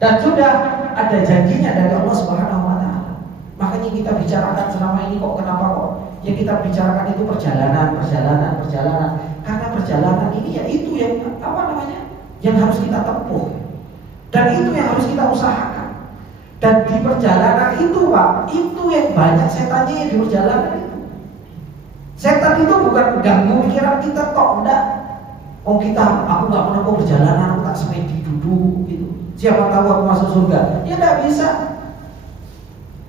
dan sudah ada janjinya dari Allah Subhanahu wa taala. Makanya kita bicarakan selama ini kenapa yang kita bicarakan itu perjalanan, karena perjalanan ini ya itu yang yang harus kita tempuh dan itu yang harus kita usahakan. Dan di perjalanan itu, Pak, itu yang banyak setannya yang di perjalanan itu. Setan itu bukan ganggu pikiran kita tok, enggak. Aku nggak menempuh perjalanan, aku tak semedi duduk gitu. Siapa tahu aku masuk surga? Ya enggak bisa.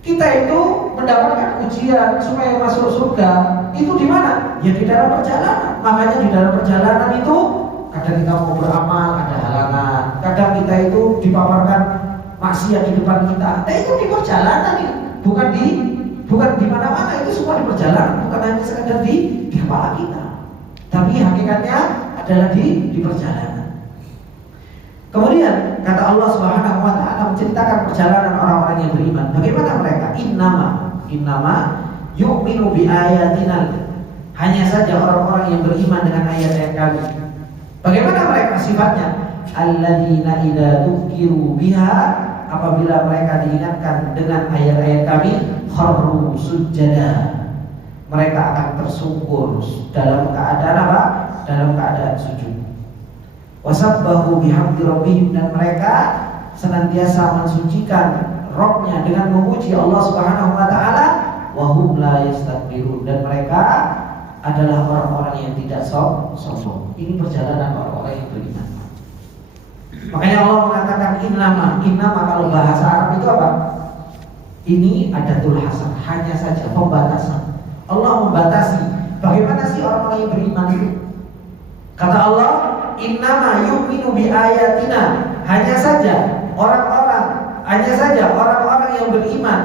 Kita itu mendapatkan ujian supaya masuk surga itu di mana? Ya di dalam perjalanan. Makanya di dalam perjalanan itu kadang kita mau beramal ada halangan, kadang kita itu dipaparkan maksiat di depan kita. Nah itu di perjalanan ya, bukan di mana-mana, itu semua di perjalanan, bukan hanya sekedar di kepala kita. Tapi hakikatnya adalah di perjalanan. Kemudian kata Allah Subhanahu wa taala menceritakan perjalanan orang-orang yang beriman. Bagaimana mereka? Innama yu'minu bi ayatina. Hanya saja orang-orang yang beriman dengan ayat-ayat kami. Bagaimana mereka sifatnya? Alladzina idza dzukiru biha, apabila mereka diingatkan dengan ayat-ayat kami, kharru sujada, mereka akan tersungkur dalam keadaan apa? Dalam keadaan sujud. Wasabbahu bihamdi rabbihim, dan mereka senantiasa mensucikan Rabbnya dengan memuji Allah Subhanahu wa taala, wa hum la yastakbirun, dan mereka adalah orang-orang yang tidak sombong. Ini perjalanan orang-orang yang beriman. Makanya Allah mengatakan innama kalau bahasa Arab itu apa? Ini adatul hasan, hanya saja pembatasan. Allah membatasi. Bagaimana sih orang-orang yang beriman itu? Kata Allah, innama yu'minu bi ayatina, hanya saja orang-orang yang beriman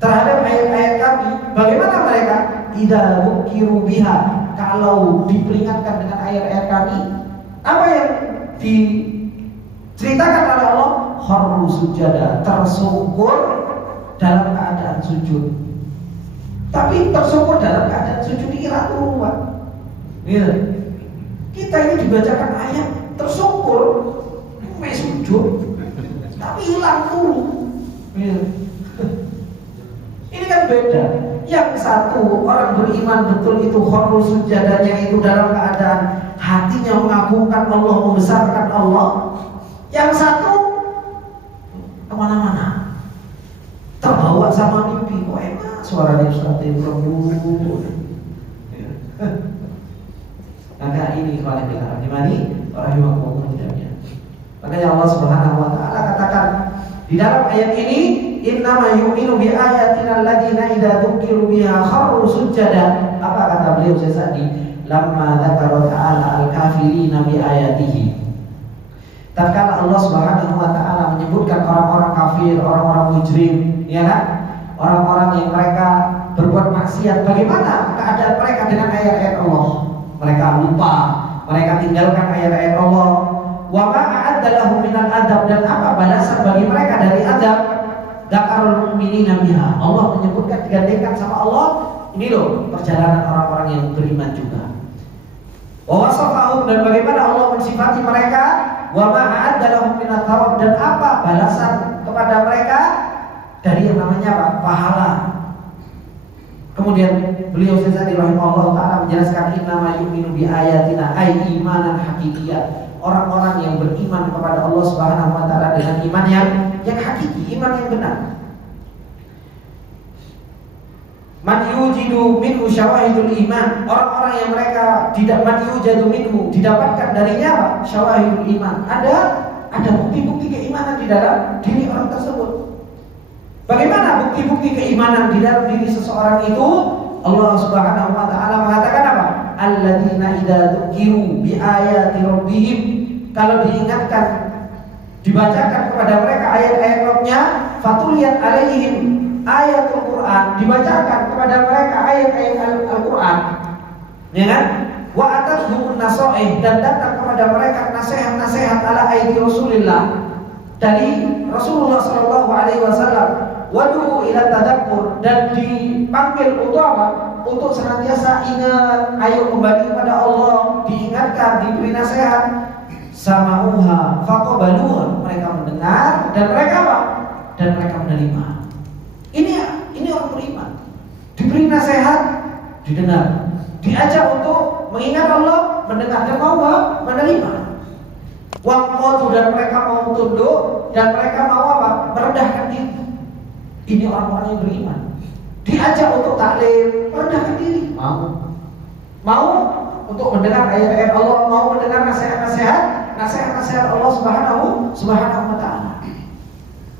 terhadap ayat-ayat kami. Bagaimana mereka? Idza dzukiru biha, kalau diperingatkan dengan ayat-ayat kami, apa yang diceritakan oleh Allah? Kharru sujada, tersungkur dalam keadaan sujud. Tapi tersungkur dalam keadaan sujud dikira turun. Gitu. Kita ini dibacakan ayat tersungkur, sujud, tapi hilang turun. Gitu. Ini kan beda. Yang satu orang beriman betul itu kharru sujadanya itu dalam keadaan hatinya mengagungkan Allah, membesarkan Allah. Yang satu kemana-mana, terbawa sama mimpi. Kok enak suaranya Ustaz lembut. Maka ini kalau kita dimani orang yang mau tidaknya. Makanya Allah Subhanahu Wa Taala katakan di dalam ayat ini, innama yu'minu bi ayatina alladziina idza dzukiru biha kharru sujada. Apa kata beliau tadi? Lamma dzakara ta'ala al-kafirina bi ayatihi. Tatkala Allah Subhanahu wa taala menyebutkan orang-orang kafir, orang-orang mujrim, ya kan? Orang-orang yang mereka berbuat maksiat, bagaimana keadaan mereka dengan ayat-ayat Allah? Mereka lupa, mereka tinggalkan ayat-ayat Allah. Wa ma a'adda lahum minal adab, dan apa balasan bagi mereka dari adab? Dzakarul mu'minina biha. Allah menyebutkan, digandengkan sama Allah. Ini loh perjalanan orang-orang yang beriman juga. Wa wasafahum, dan bagaimana Allah mensifati mereka. Wa ma a'adda lahum minat thawab, dan apa balasan kepada mereka dari yang namanya apa? Pahala. Kemudian beliau Syaikh rahimahullah taala menjelaskan innama yu'minu bi ayatina ay imanan hakikiyah. Orang-orang yang beriman kepada Allah Subhanahu wa taala dengan iman yang hakiki, iman yang benar. Man yujidu minhu syawahidul iman, orang-orang yang mereka tidak man yujadu minhu, didapatkan darinya apa? Syawahidul iman. Ada bukti-bukti keimanan di dalam diri orang tersebut. Bagaimana bukti-bukti keimanan di dalam diri seseorang itu? Allah Subhanahu wa taala mengatakan apa? Alladzina idza dzukiru bi ayati rabbihim, kalau diingatkan, dibacakan kepada mereka ayat-ayat Rabb-nya, fatuliyat alaihim ayatul Quran, dibacakan kepada mereka ayat-ayat Al-Quran, ya kan? Wa atatuhum nasaih, dan datang kepada mereka nasihat-nasihat ala aidi Rasulillah, dari Rasulullah sallallahu alaihi wasallam. Wadu'u ila tadakkur, dan dipanggil untuk apa? Untuk senantiasa ingat, ayo kembali kepada Allah, diingatkan, diberi nasihat. Sama'uha faqabaluha, mereka mendengar dan mereka apa? Dan mereka menerima. Ini orang beriman. Diberi nasihat, didengar. Diajak untuk mengingat Allah, mendengar, dan mau menerima. Waqatu, dan mereka mau tunduk, dan mereka mau apa? Merendahkan diri. Ini orang-orang yang beriman. Diajak untuk taklim, merendahkan diri, mau untuk mendengar ayat-ayat Allah, mau mendengar nasihat Allah Subhanahu wa taala.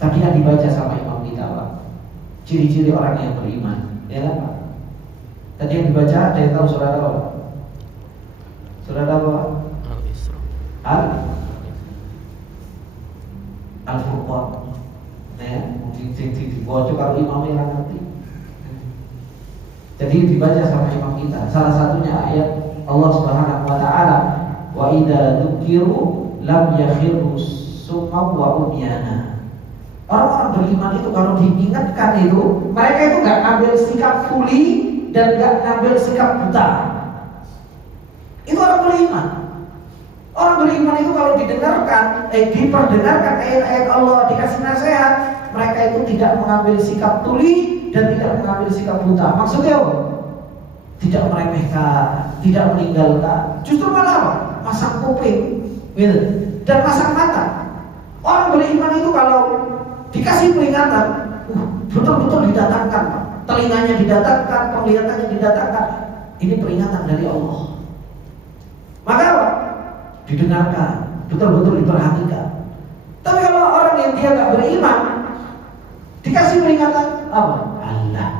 Tadi yang dibaca sama imam kita, Pak, ciri-ciri orang yang beriman, ya kan, Pak? Tadi yang dibaca, ada yang tahu surat apa? Surat apa? Al-Furqan. Ya, dibaca kalau imamnya ngerti. Jadi dibaca sama imam kita. Salah satunya ayat Allah Subhanahu wa taala, wa idza dzukiru lam yakhiru summa wa umyana. Orang-orang beriman itu kalau diingatkan itu, mereka itu enggak ambil sikap tuli dan enggak ambil sikap buta. Itu orang beriman. Orang beriman itu kalau diperdengarkan ayat-ayat Allah, dikasih nasihat, mereka itu tidak mengambil sikap tuli dan tidak mengambil sikap buta. Maksudnya apa? Tidak meremehkan, tidak meninggalkan, justru malah apa? Masang kuping, gitu, dan masang mata. Orang beriman itu kalau dikasih peringatan, betul-betul didatangkan, telinganya didatangkan, penglihatannya didatangkan. Ini peringatan dari Allah. Maka apa? Didengarkan, betul-betul diperhatikan. Tapi kalau orang yang dia nggak beriman, dikasih peringatan apa? Allah,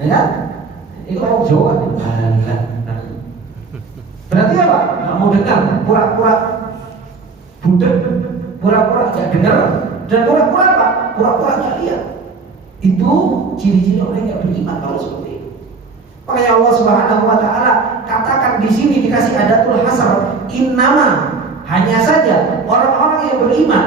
ya kan? Itu orang Jawa, Allah. Berarti apa? Nggak mau dengar, pura-pura budek, pura-pura nggak dengar, dan pura-pura apa? Pura-pura nggak lihat. Itu ciri-ciri orang yang beriman kalau seperti itu. Makanya Allah Subhanahu Wa Taala katakan di sini dikasih adatul hasar, innama, hanya saja orang-orang yang beriman.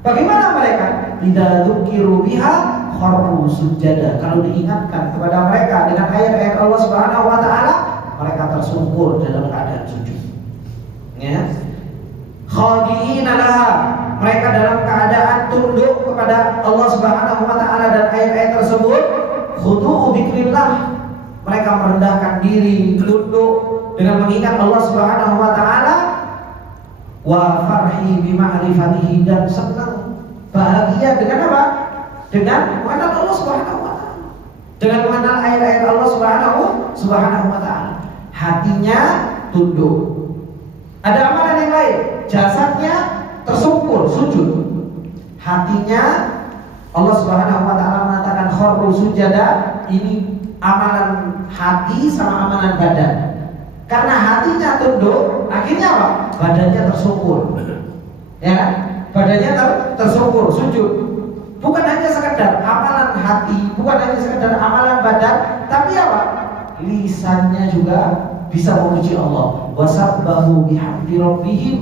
Bagaimana mereka? Idza dzukiru biha kharru sujada. Kalau diingatkan kepada mereka dengan ayat-ayat Allah Subhanahu Wa Taala, mereka tersungkur dalam keadaan sujud. Ya. Khadi'ina laha, mereka dalam keadaan tunduk kepada Allah Subhanahu Wa Taala dan ayat-ayat tersebut. Khudu'u dzikrillah, mereka merendahkan diri, tunduk dengan mengingat Allah Subhanahu Wa Taala. Wa farhi bima'rifatihi, dan senang, bahagia dengan apa? Dengan mengenal Allah Subhanahu Wa Taala, dengan mengenal ayat-ayat Allah Subhanahu Wa Taala. Hatinya tunduk. Ada amalan yang lain, jasadnya tersungkur sujud, hatinya Allah Subhanahu Wa Taala mengatakan kharru sujada. Ini amalan hati sama amalan badan. Karena hatinya tunduk, akhirnya apa? Badannya tersungkur. Ya, badannya tersungkur sujud. Bukan hanya sekedar amalan hati, bukan hanya sekedar amalan badan, tapi apa? Lisannya juga bisa memuji Allah. Wasabbahu bihamdi rabbihim.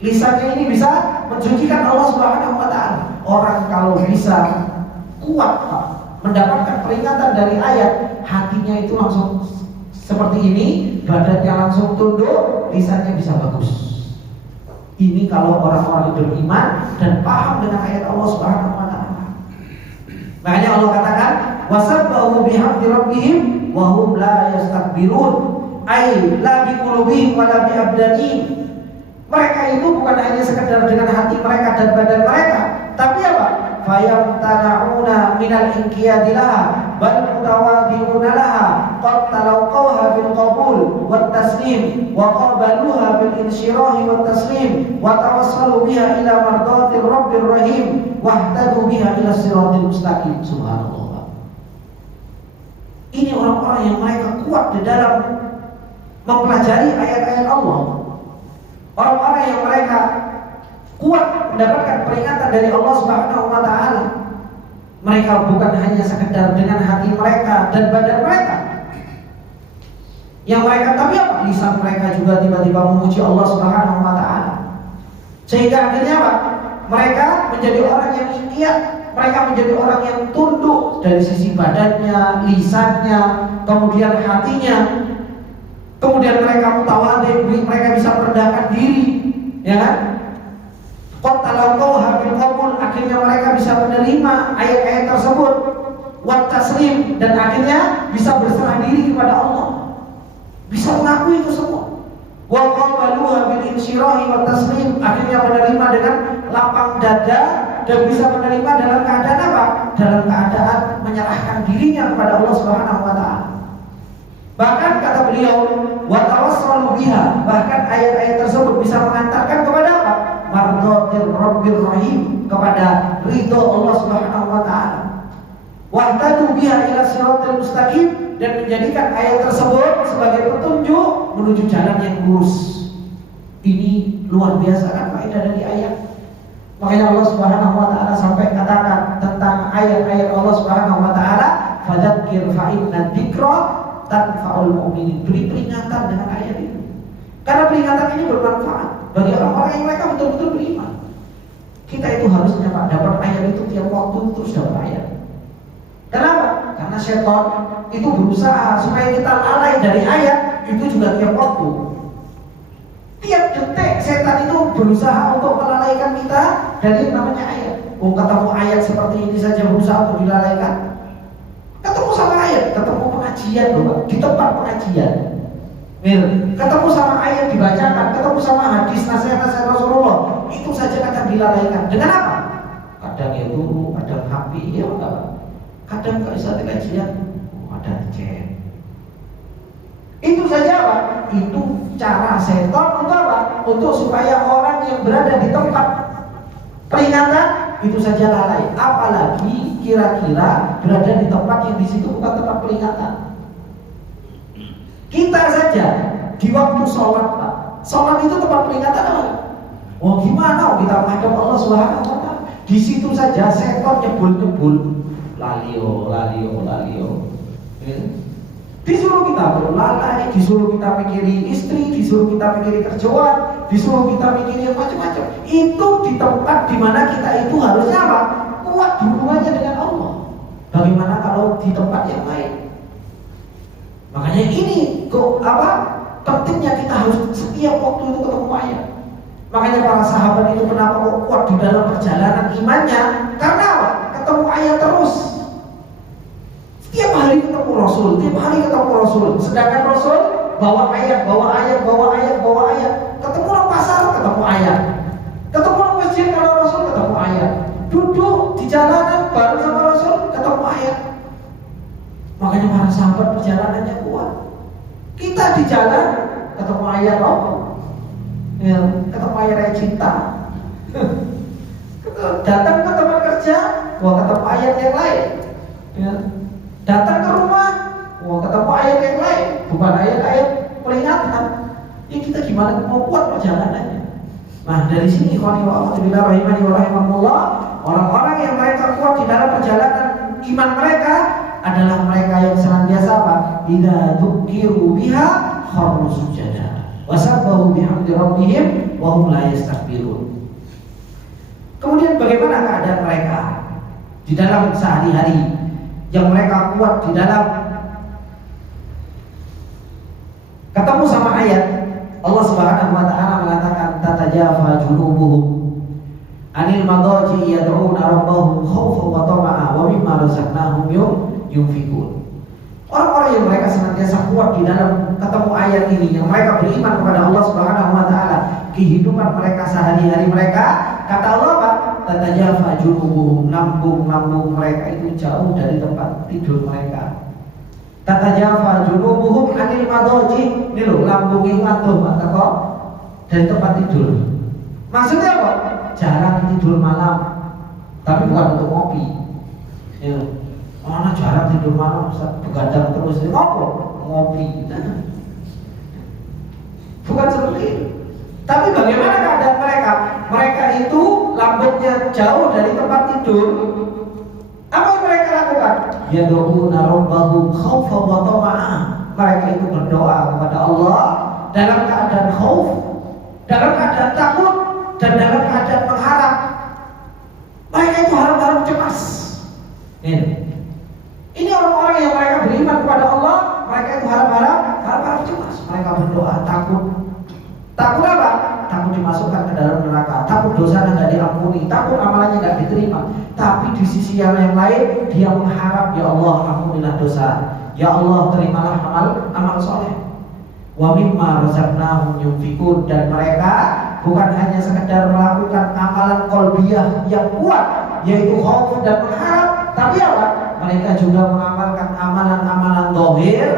Lisannya ini bisa mensucikan Allah Subhanahu Wa Taala. Orang kalau bisa kuat Pak, mendapatkan peringatan dari ayat, hatinya itu langsung seperti ini, badannya langsung tunduk, lisannya bisa bagus. Ini kalau orang-orang beriman dan paham dengan ayat Allah Subhanahu Wa Taala. Makanya Allah katakan wasabbahu bihamdi rabbihim wa hum la yastakbirun, ai la biqulubihim wa la biabdanihim. Mereka itu bukan hanya sekedar dengan hati mereka dan badan mereka, tapi apa? Fayamtana'una minal inqiyadi laha bal mutawaddi'una laha qad talaqawha bil qabul wat taslim wa qabaluha bil insyirahi wat taslim wa tawassalu biha ila mardatir rabbir rahim wahtadu biha ila siratil mustaqim. Subhanallah. Ini orang-orang yang mereka kuat di dalam mempelajari ayat-ayat Allah. Orang-orang yang mereka kuat mendapatkan peringatan dari Allah Subhanahu Wa Taala. Mereka bukan hanya sekedar dengan hati mereka dan badan mereka, yang mereka, tapi apa? Lisan mereka juga tiba-tiba memuji Allah Subhanahu Wa Taala. Sehingga akhirnya apa? Mereka menjadi orang yang inqiyad, mereka menjadi orang yang tunduk dari sisi badannya, lisannya, kemudian hatinya. Kemudian mereka mutawadhi, mereka bisa merendahkan diri, ya kan? Qad talaqawha bil qabul, akhirnya mereka bisa menerima ayat-ayat tersebut, wat taslim, dan akhirnya bisa berserah diri kepada Allah, bisa mengakui itu semua. Wa qabaluha bil insyirahi wat taslim, akhirnya menerima dengan lapang dada dan bisa menerima dalam keadaan apa? Dalam keadaan menyerahkan dirinya kepada Allah Subhanahu Wa Taala. Bahkan kata beliau, wa tawassalu biha, bahkan ayat-ayat tersebut bisa mengantarkan kepada apa? Mardatir rabbir rahim, kepada ridho Allah Subhanahu Wa Taala. Wahtadu biha ila siratil mustaqim, dan menjadikan ayat tersebut sebagai petunjuk menuju jalan yang lurus. Ini luar biasa kan faedah dari ayat. Makanya Allah Subhanahu Wa Taala sampai katakan tentang ayat-ayat Allah Subhanahu Wa Taala, fadzakir fa inna dzikra tanfa'ul mu'minin. Beri peringatan dengan ayat itu, karena peringatan ini bermanfaat bagi orang-orang yang mereka betul-betul beriman. Kita itu harusnya Pak, dapat ayat itu tiap waktu terus dapat ayat. Kenapa? Karena setan itu berusaha supaya kita lalai dari ayat itu juga tiap waktu. Tiap detik setan itu berusaha untuk melalaikan kita dari yang namanya ayat. Oh, ketemu ayat seperti ini saja berusaha untuk dilalaikan. Ketemu sama ayat, ketemu pengajian loh Pak, di tempat pengajian. Ketemu sama ayat dibacakan, ketemu sama hadis nasihat-nasihat Rasulullah, itu saja kadang dilalaikan. Dengan apa? Kadang ya dulu, kadang HP, ya enggak. Kadang kalau saat kajian, ada chat. Itu saja apa? Itu cara setan untuk apa? Untuk supaya orang yang berada di tempat peringatan itu saja lalai. Apalagi kira-kira berada di tempat yang di situ bukan tempat peringatan. Kita saja di waktu sholat Pak. Sholat itu tempat peringatan apa? Oh gimana kita menghadap Allah Subhanahu wa Ta'ala? Di situ saja setan nyebul-nyebul, lalio. Ya. Disuruh kita berlalai, disuruh kita mikiri istri, disuruh kita mikiri kerjaan, disuruh kita mikiri macam-macam. Itu di tempat di mana kita itu harusnya apa? Kuat hubungannya dengan Allah. Bagaimana kalau di tempat yang lain? Makanya ini pentingnya kita harus setiap waktu itu ketemu ayat. Makanya para sahabat itu kenapa kok kuat di dalam perjalanan imannya? Karena apa? Ketemu ayat terus. Setiap hari ketemu Rasul, tiap hari ketemu Rasul. Sedangkan Rasul bawa ayat. Ketemu orang pasar, ketemu ayat. Ketemu orang masjid, kalau Rasul ketemu ayat. Duduk di jalanan bareng sama Rasul, ketemu ayat. Makanya para sahabat perjalanannya kuat. Kita di jalan ketemu ayat apa? Ya, ketemu ayat cinta. Datang ke tempat kerja, ketemu ayat yang lain. Ya. Datang ke rumah, ketemu ayat yang lain, bukan ayat-ayat peringatan. Ya kita gimana mau kuat perjalanannya? Nah dari sini orang-orang yang mereka kuat di dalam perjalanan iman mereka adalah mereka yang senantiasa apa? Idza dzukiru biha kharru sujada wa sabbahu bihamdi rabbihim wa hum la yastakbirun. Kemudian bagaimana keadaan mereka di dalam sehari-hari yang mereka kuat di dalam ketemu sama ayat? Allah Subhanahu wa Ta'ala mengatakan tatajafa junubuhum anil madaji yad'una rabbahum khaufan wa tama'a wa mimma razaqnahum yunfikun. Orang-orang yang mereka senantiasa kuat di dalam ketemu ayat ini, yang mereka beriman kepada Allah Subhanahu wa Ta'ala, kehidupan mereka sehari-hari mereka, kata Allah apa? Tatajafa junubuhum, lambung mereka itu jauh dari tempat tidur mereka. Tatajafa junubuhum anil madaji, ini loh lambung itu atuh kok dari tempat tidur. Maksudnya apa? Jarang tidur malam, tapi bukan untuk ngopi. Ya. Mana jarang tidur malam, begadang terus, ngopi. Bukan seperti itu. Tapi bagaimana keadaan mereka? Mereka itu lambungnya jauh dari tempat tidur. Apa yang mereka lakukan? Yad'una rabbahum khaufan wa tama'a. Mereka itu berdoa kepada Allah dalam keadaan khauf, dalam keadaan takut, dan dalam keadaan mengharap. Mereka itu harap-harap cemas. Ini orang-orang yang mereka beriman kepada Allah, mereka itu harap-harap cemas. Mereka berdoa takut. Takut apa? Takut dimasukkan ke dalam neraka, takut dosanya tidak diampuni, takut amalannya tidak diterima. Tapi di sisi yang lain dia mengharap, ya Allah ampunilah dosa, ya Allah terimalah amal soleh. Wa mimma razaqnahum yunfikun. Dan mereka bukan hanya sekedar melakukan amalan qalbiyah yang kuat, yaitu khauf dan mengharap, tapi apa? Mereka juga mengamalkan amalan-amalan zahir,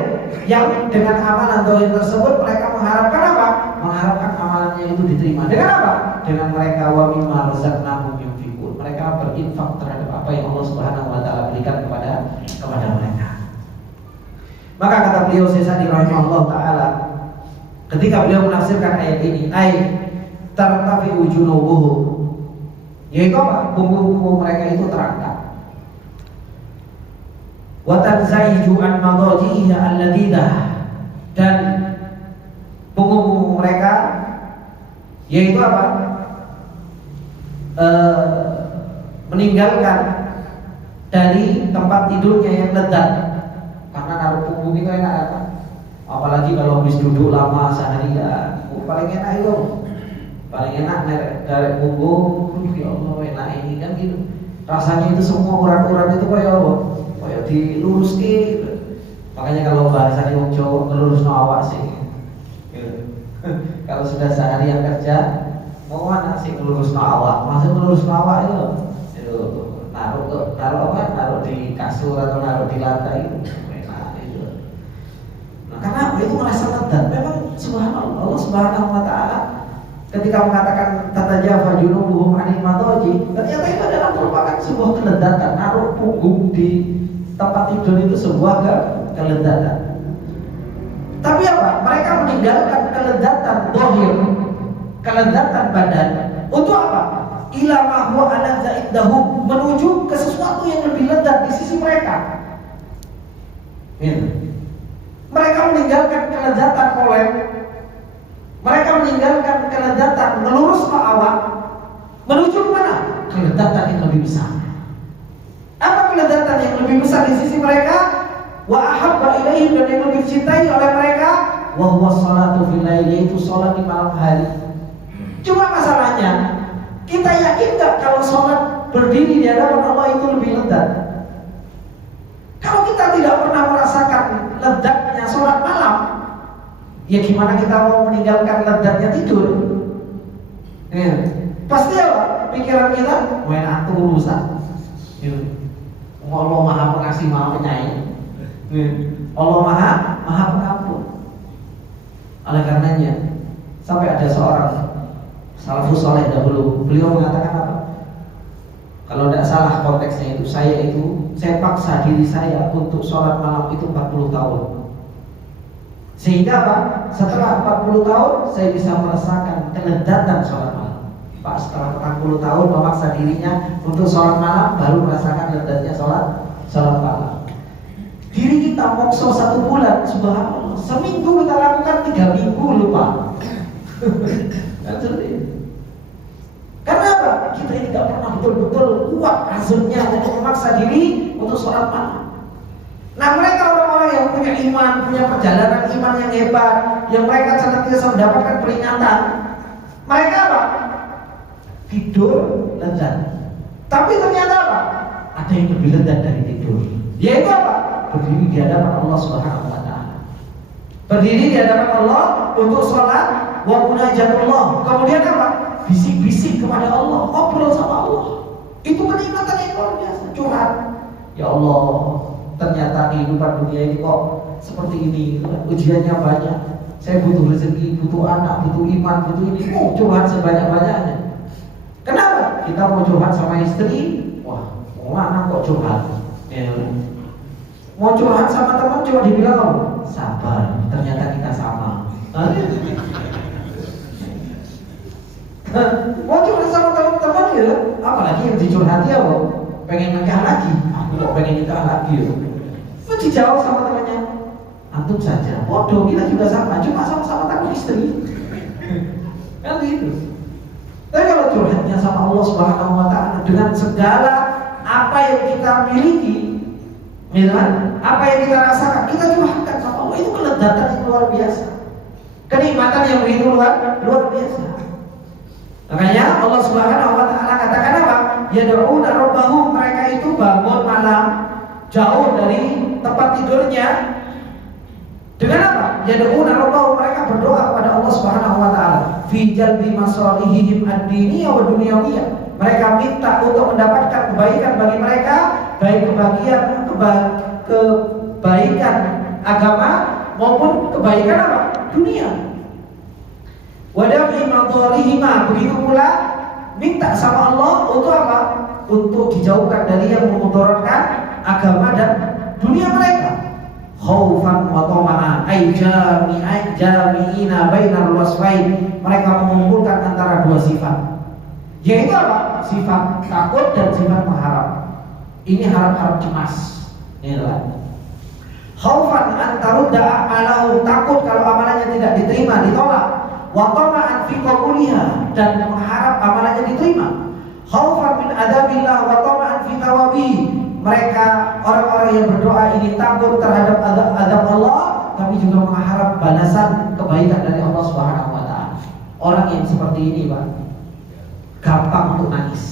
yang dengan amalan zahir tersebut mereka mengharapkan apa? Mengharapkan amalannya itu diterima. Dengan apa? Dengan mereka wa mimma razaqnahum yunfikun. Mereka berinfak terhadap apa yang Allah Subhanahu wa Ta'ala berikan kepada mereka. Maka kata beliau Syaikh rahimahullah taala, ketika beliau menafsirkan ayat ini, tartafi junubuhum, yaitu apa? Punggung mereka itu terangkat. Wa tanzaiju an madajiha alladidah, dan punggung mereka yaitu apa? Meninggalkan dari tempat tidurnya yang lezat. Karena naruh punggung itu enak kan? Apalagi kalau habis duduk lama seharian, paling enak itu. Paling enak dari punggung, ya Allah enak ini kan gitu. Rasanya itu semua urat-urat itu kayak apa? Kayak dilurus gitu. Makanya kalau bahasa di wong Jawa ngelurusno awak sih. Kalau sudah seharian kerja, mau mana sih ngelurusno awak? Maksud ngelurusno awak itu naruh di kasur atau naruh di lantai itu. Karena itu merasa lezat. Memang subhanallah, Allah Subhanahu wa Ta'ala ketika mengatakan tatajafa junubuhum anil madaji, ternyata itu adalah merupakan sebuah kelezatan. Naruh punggung di tempat tidur itu sebuah kelezatan. Tapi apa? Mereka meninggalkan kelezatan zahir, kelezatan badan. Untuk apa? Ila ma huwa alazza indahum, menuju ke sesuatu yang lebih lezat di sisi mereka. Mereka meninggalkan kelezatan kolek, mereka meninggalkan kelezatan melurus awak, menuju ke mana? Kelezatan yang lebih besar. Apa kelezatan yang lebih besar di sisi mereka? Wa ahabba ilaihim, dan yang lebih dicintai oleh mereka, wa huwa sholatu fil lail, yaitu sholat di malam hari. Cuma masalahnya, kita yakin nggak kalau sholat berdiri di hadapan Allah itu lebih lezat? Kalau kita tidak pernah merasakan lezatnya sholat malam, ya gimana kita mau meninggalkan lezatnya tidur? Ya. Pasti apa? Pikiran kita main atur urusan. Allah Maha Pengasih, Maha Penyayang. Allah Maha Pengampun. Oleh karenanya, sampai ada seorang salafus saleh dahulu, beliau mengatakan apa? Kalau tidak salah konteksnya itu, saya paksa diri saya untuk sholat malam itu 40 tahun. Sehingga apa? Setelah 40 tahun saya bisa merasakan kelezatan sholat malam. Pak, setelah 40 tahun memaksa dirinya untuk sholat malam, baru merasakan lezatnya sholat malam. Diri kita mokso 1 bulan, subhanallah. Seminggu kita lakukan, 3 minggu lupa. Karena apa? Kita ini tidak pernah betul-betul kuat azamnya untuk memaksa diri untuk sholat malam. Nah, mereka orang-orang yang punya iman, punya perjalanan iman yang hebat, yang mereka senantiasa mendapatkan peringatan. Mereka apa? Tidur lezat. Tapi ternyata apa? Ada yang lebih lezat dari tidur. Yaitu apa? Berdiri di hadapan Allah Subhanahu wa taala. Berdiri di hadapan Allah untuk sholat wa munajatullah. Kemudian apa? Bisik-bisik kepada Allah, ngobrol sama Allah. Itu kenikmatan yang luar biasa. Curhat. Ya Allah, ternyata kehidupan dunia ini kok seperti ini. Ujiannya banyak. Saya butuh rezeki, butuh anak, butuh iman, butuh ini. Curhat sebanyak-banyaknya. Kenapa? Kita mau curhat sama istri, wah, mau anak kok curhat. Mau curhat sama teman, cuma dibilang sabar, ternyata kita sama. Mau curhat sama teman-teman ya, apalagi yang dicurhati ya, pengen nikah lagi, aku kok pengen nikah lagi ya. Mau dijawab sama temannya, antum saja, bodoh, kita juga sama, cuma sama-sama takut istri. Kan gitu. Tapi kalau curhatnya sama Allah Subhanahu wa taala dengan segala apa yang kita miliki, apa yang kita rasakan, kita curhatkan sama Allah, itu kelezatan yang luar biasa. Kenikmatan yang begitu luar biasa. Makanya Allah Subhanahu wa taala katakan apa? Yad'una rabbahum, mereka itu bangun malam jauh dari tempat tidurnya. Dengan apa? Yad'una rabbahum, mereka berdoa kepada Allah Subhanahu wa taala fi jalbi masalihihim ad-diniyah wa dunyawiyah. Mereka minta untuk mendapatkan kebaikan bagi mereka, baik kebaikan agama maupun kebaikan apa? Dunia. Wadafi madharihima, begitu pula minta sama Allah untuk apa? Untuk dijauhkan dari yang memudaratkan agama dan dunia mereka. Khaufan wa tama'an ay jami'ina bainal wasfain, mereka mengumpulkan antara dua sifat, yaitu apa? Sifat takut dan sifat mengharap. Ini harap-harap cemas. Inilah khaufan an tarudda a'malahu, takut kalau amalannya tidak diterima, ditolak. Wa tama'an fi qabuliha, dan mengharap amalannya diterima. Khaufan min adabillah wa tama'an fi thawabihi, mereka orang-orang yang berdoa ini takut terhadap azab Allah, tapi juga mengharap balasan kebaikan dari Allah Subhanahu wa taala. Orang yang seperti ini, Pak, gampang untuk nangis,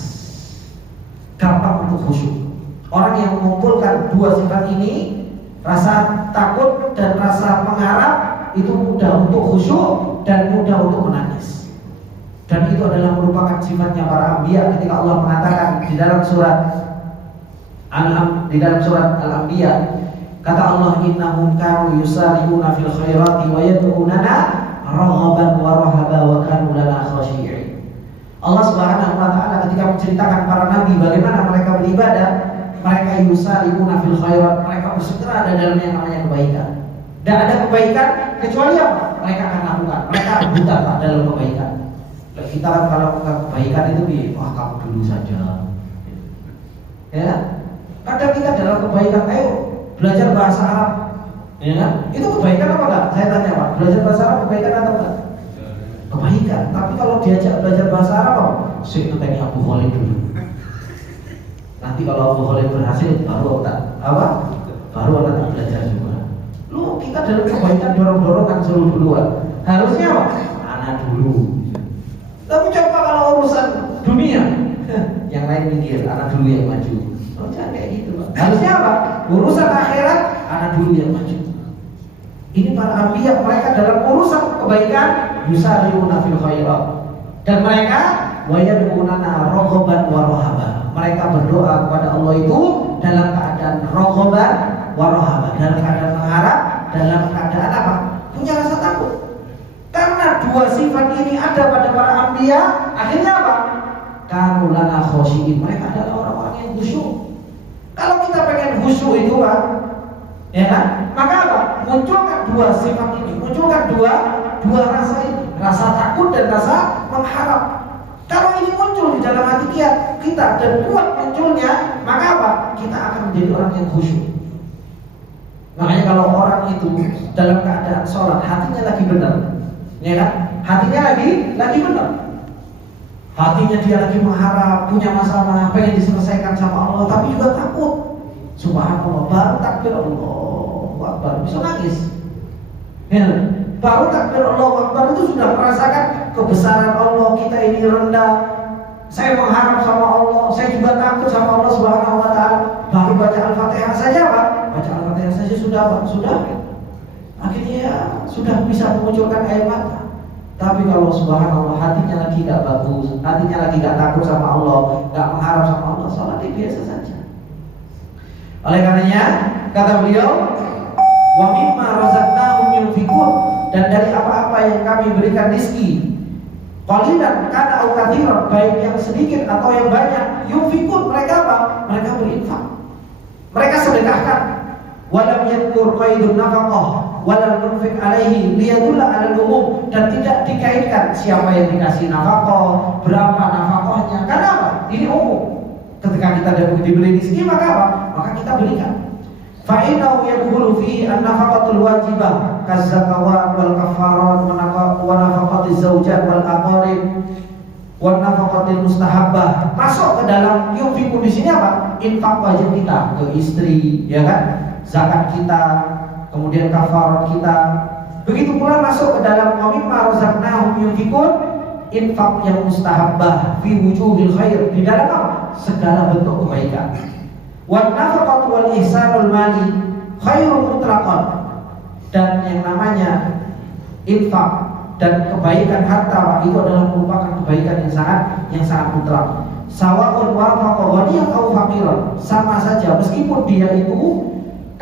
gampang untuk khusyuk. Orang yang mengumpulkan dua sifat ini, rasa takut dan rasa mengharap, itu mudah untuk khusyuk dan mudah untuk menangis. Dan itu adalah merupakan sifatnya para anbiya ketika Allah mengatakan di dalam surat Al-Anbiya, kata Allah, innahum kanu yusari'una fil khairati wa yad'unana raghaban wa rahaba wa kanu lana khashi'in. Allah Subhanahu wa taala ketika menceritakan para nabi bagaimana mereka beribadah, mereka yusari'una fil khairat, mereka bersegera ada dalam yang namanya kebaikan. Dan ada kebaikan kecuali apa? Mereka akan lakukan. Mereka buta Pak dalam kebaikan. Kita kan kalau kebaikan itu wah kamu dulu saja. Ya, kadang kita dalam kebaikan, ayo belajar bahasa Arab. Ya kan? Itu kebaikan apa enggak? Saya tanya Pak, belajar bahasa Arab kebaikan atau enggak? Kebaikan. Tapi kalau diajak belajar bahasa Arab, sih tanya Abu Khalid dulu. Nanti kalau Abu Khalid berhasil, baru baru anak belajar juga. Lu kita dalam kebaikan dorong-dorongan suruh duluan. Harusnya apa? Anak dulu. Tapi coba kalau urusan dunia, yang lain minggir, anak dulu yang maju. Oh, jangan kayak gitu Pak. Harusnya apa? Urusan akhirat, anak dulu yang maju. Ini para anbiya, mereka dalam urusan kebaikan yusari'una fil khairat. Dan mereka wa yad'unana raghaban wa rahaban. Mereka berdoa kepada Allah itu dalam keadaan raghaban wa rahaban, dalam keadaan mengharap, dalam keadaan apa? Punya rasa takut. Karena dua sifat ini ada pada para anbiya, akhirnya apa? Kanu lana khosyiin. Mereka adalah orang-orang yang khusyuk. Kalau kita pengen khusyuk itu Pak, ya kan? Maka apa? Munculkan dua sifat ini, munculkan dua rasa ini, rasa takut dan rasa mengharap. Kalau ini muncul di dalam hati kita dan kuat munculnya, maka apa? Kita akan menjadi orang yang khusyuk. Makanya kalau orang itu dalam keadaan sholat, hatinya lagi benar, ya kan? Hatinya lagi benar. Hatinya dia lagi mengharap, punya masalah, pengen diselesaikan sama Allah, tapi juga takut. Subhanallah, baru takbir Allahu Akbar bisa nangis. Ya, baru takbir Allahu Akbar itu sudah merasakan kebesaran Allah, kita ini rendah. Saya mengharap sama Allah, saya juga takut sama Allah Subhanahu wa taala. Baru baca Al-Fatihah saja Pak. Baca Al-Fatihah saja sudah Pak, sudah. Akhirnya sudah bisa memunculkan air mata. Tapi kalau subhanallah hatinya lagi tidak bagus, hatinya lagi tidak takut sama Allah, tidak mengharap sama Allah, salatnya biasa saja. Oleh karenanya kata beliau, wa mimma razaqnahum yunfiqun, dan dari apa-apa yang kami berikan rezeki, qalilan kana au katsiran, baik yang sedikit atau yang banyak, yunfiqun, mereka apa? Mereka berinfak. Mereka sedekahkan. Walam yadkur qaidun nafaqah walam munfiq alaihi liyadulla 'alal umum, dan tidak dikaitkan siapa yang dikasih nafaqah, berapa nafaqahnya. Karena apa? Ini umum. Ketika kita diberi rezeki maka apa? Maka kita berikan. Fa innahu yadkhulu fihi an-nafaqatul wajibah kaz-zakawat wal kafarat wa nafaqatiz zaujat wal aqarib wa nafaqatil mustahabbah. Masuk ke dalam yunfiqun di sini apa? Infak wajib kita ke istri, ya kan? Zakat kita, kemudian kafarat kita. Begitu pula masuk ke dalam wa mimma razaqnahum yunfiqun, infak yang mustahabbah fi wujuhil khair, di dalam apa? Segala bentuk kebaikan. Wan nafaqatu wal ihsanul mali khairun mutlaqan, dan yang namanya infak dan kebaikan harta itu adalah merupakan kebaikan yang sangat mutlak. Sawaun wafaqa ghaniyan aw faqiran, sama saja meskipun dia itu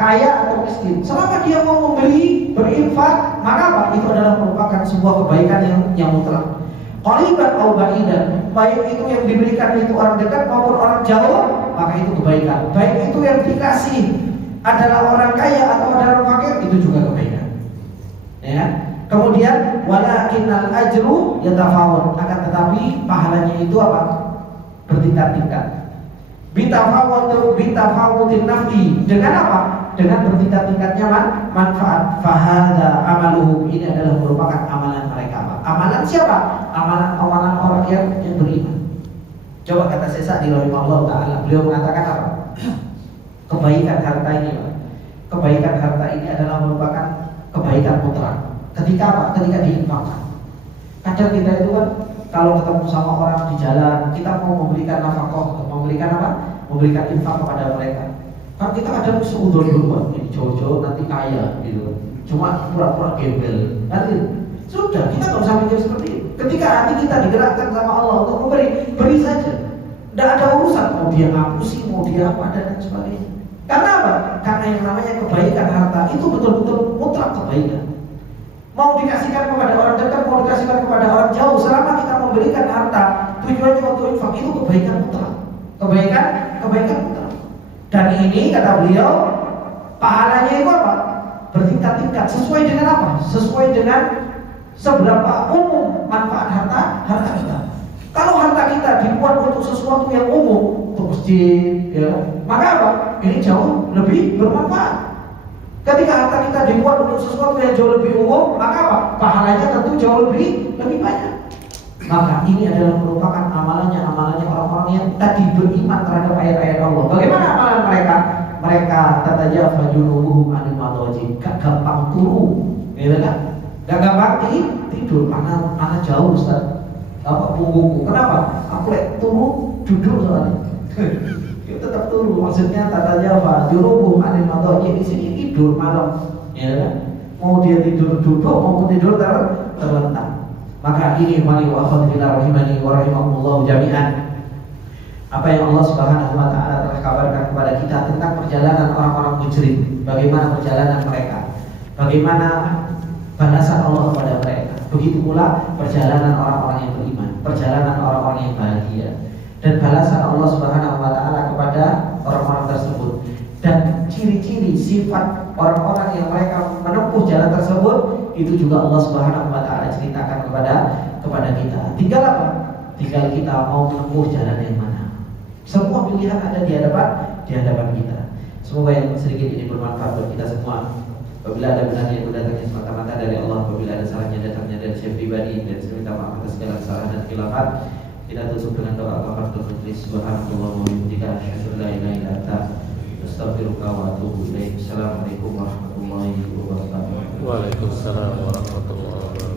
kaya atau miskin, selama dia mau memberi, berinfak, maka apa? Itu adalah merupakan sebuah kebaikan yang mutlak. Qariban aw ba'idan, baik itu yang diberikan itu orang dekat maupun orang jauh, maka itu kebaikan. Baik itu yang dikasih adalah orang kaya atau adalah orang fakir, itu juga kebaikan. Ya. Kemudian walakinnal ajru yatafawat, akan tetapi pahalanya itu apa? Bertingkat-tingkat. Bitafawutin nafi, dengan apa? Dengan bertingkat-tingkatnya manfaat. Fahada amaluhum, ini adalah merupakan amalan mereka. Amalan siapa? Amalan orang yang beriman. Coba kata Syekh di rahimahullah taala, beliau mengatakan apa? Kebaikan harta ini, kebaikan harta ini adalah merupakan kebaikan mutlak. Ketika apa? Ketika diinfakkan. Kadang kita itu kan kalau ketemu sama orang di jalan, kita mau memberikan nafkah, memberikan apa? Memberikan infak kepada mereka. Kan kita kadang seudon dulu, ini jauh-jauh nanti kaya gitu. Cuma pura-pura gembel. Nanti sudah, kita nggak usah mikir seperti itu. Ketika hati kita digerakkan sama Allah untuk memberi, beri saja. Tidak ada urusan mau dia ngapusi, mau dia apa dan sebagainya. Karena apa? Karena yang namanya kebaikan harta itu betul-betul mutlak kebaikan. Mau dikasihkan kepada orang dekat, mau dikasihkan kepada orang jauh, selama kita memberikan harta, tujuannya untuk infak, itu kebaikan mutlak. Kebaikan mutlak. Dan ini kata beliau, pahalanya itu apa? bertingkat-tingkat. Sesuai dengan apa? Sesuai dengan seberapa umum manfaat harta kita. Kalau harta kita dibuat untuk sesuatu yang umum, untuk masjid, ya, maka apa? Ini jauh lebih bermanfaat. Ketika harta kita dibuat untuk sesuatu yang jauh lebih umum, maka apa? Pahalanya tentu jauh lebih banyak. Maka ini adalah merupakan amalannya orang-orang yang tadi beriman terhadap ayat-ayat Allah. Bagaimana amalan mereka? Mereka tatajafa junubuhum anil madaji, gak gampang turu, gitu kan? Gak gampang tidur, anak jauh Ustaz. Apa punggungku? Kenapa? Aku turu duduk soalnya. Kita tetap turu. Maksudnya tatajafa junubuhum anil madaji, di sini tidur malam, ya kan? Mau dia tidur duduk, mau tidur terlentang. Maka ini mali wa akhwatillahi rahimani wa rahimakumullah jami'an. Apa yang Allah Subhanahu wa taala telah kabarkan kepada kita tentang perjalanan orang-orang mujrim, bagaimana perjalanan mereka, bagaimana balasan Allah kepada mereka. Begitu pula perjalanan orang-orang yang beriman, perjalanan orang-orang yang bahagia, dan balasan Allah Subhanahu wa taala kepada orang-orang tersebut. Dan ciri-ciri sifat orang-orang yang mereka menempuh jalan tersebut itu juga Allah Subhanahu wa taala ceritakan kepada kita. Tinggal apa? Tinggal kita mau menempuh jalan yang mana. Semua pilihan ada di hadapan kita. Semoga yang sedikit ini bermanfaat buat kita semua. Apabila ada benarnya yang datangnya semata-mata dari Allah, apabila ada salahnya datangnya dari saya pribadi, dan saya minta maaf atas segala kesalahan dan khilafat. Kita tutup dengan doa kafaratul majlis. Subhanallah wa bihamdihi, asyhadu an la ilaha illa anta, astaghfiruka wa atubu ilaik. Assalamualaikum warahmatullahi wabarakatuh. Waalaikumsalam warahmatullahi wabarakatuh.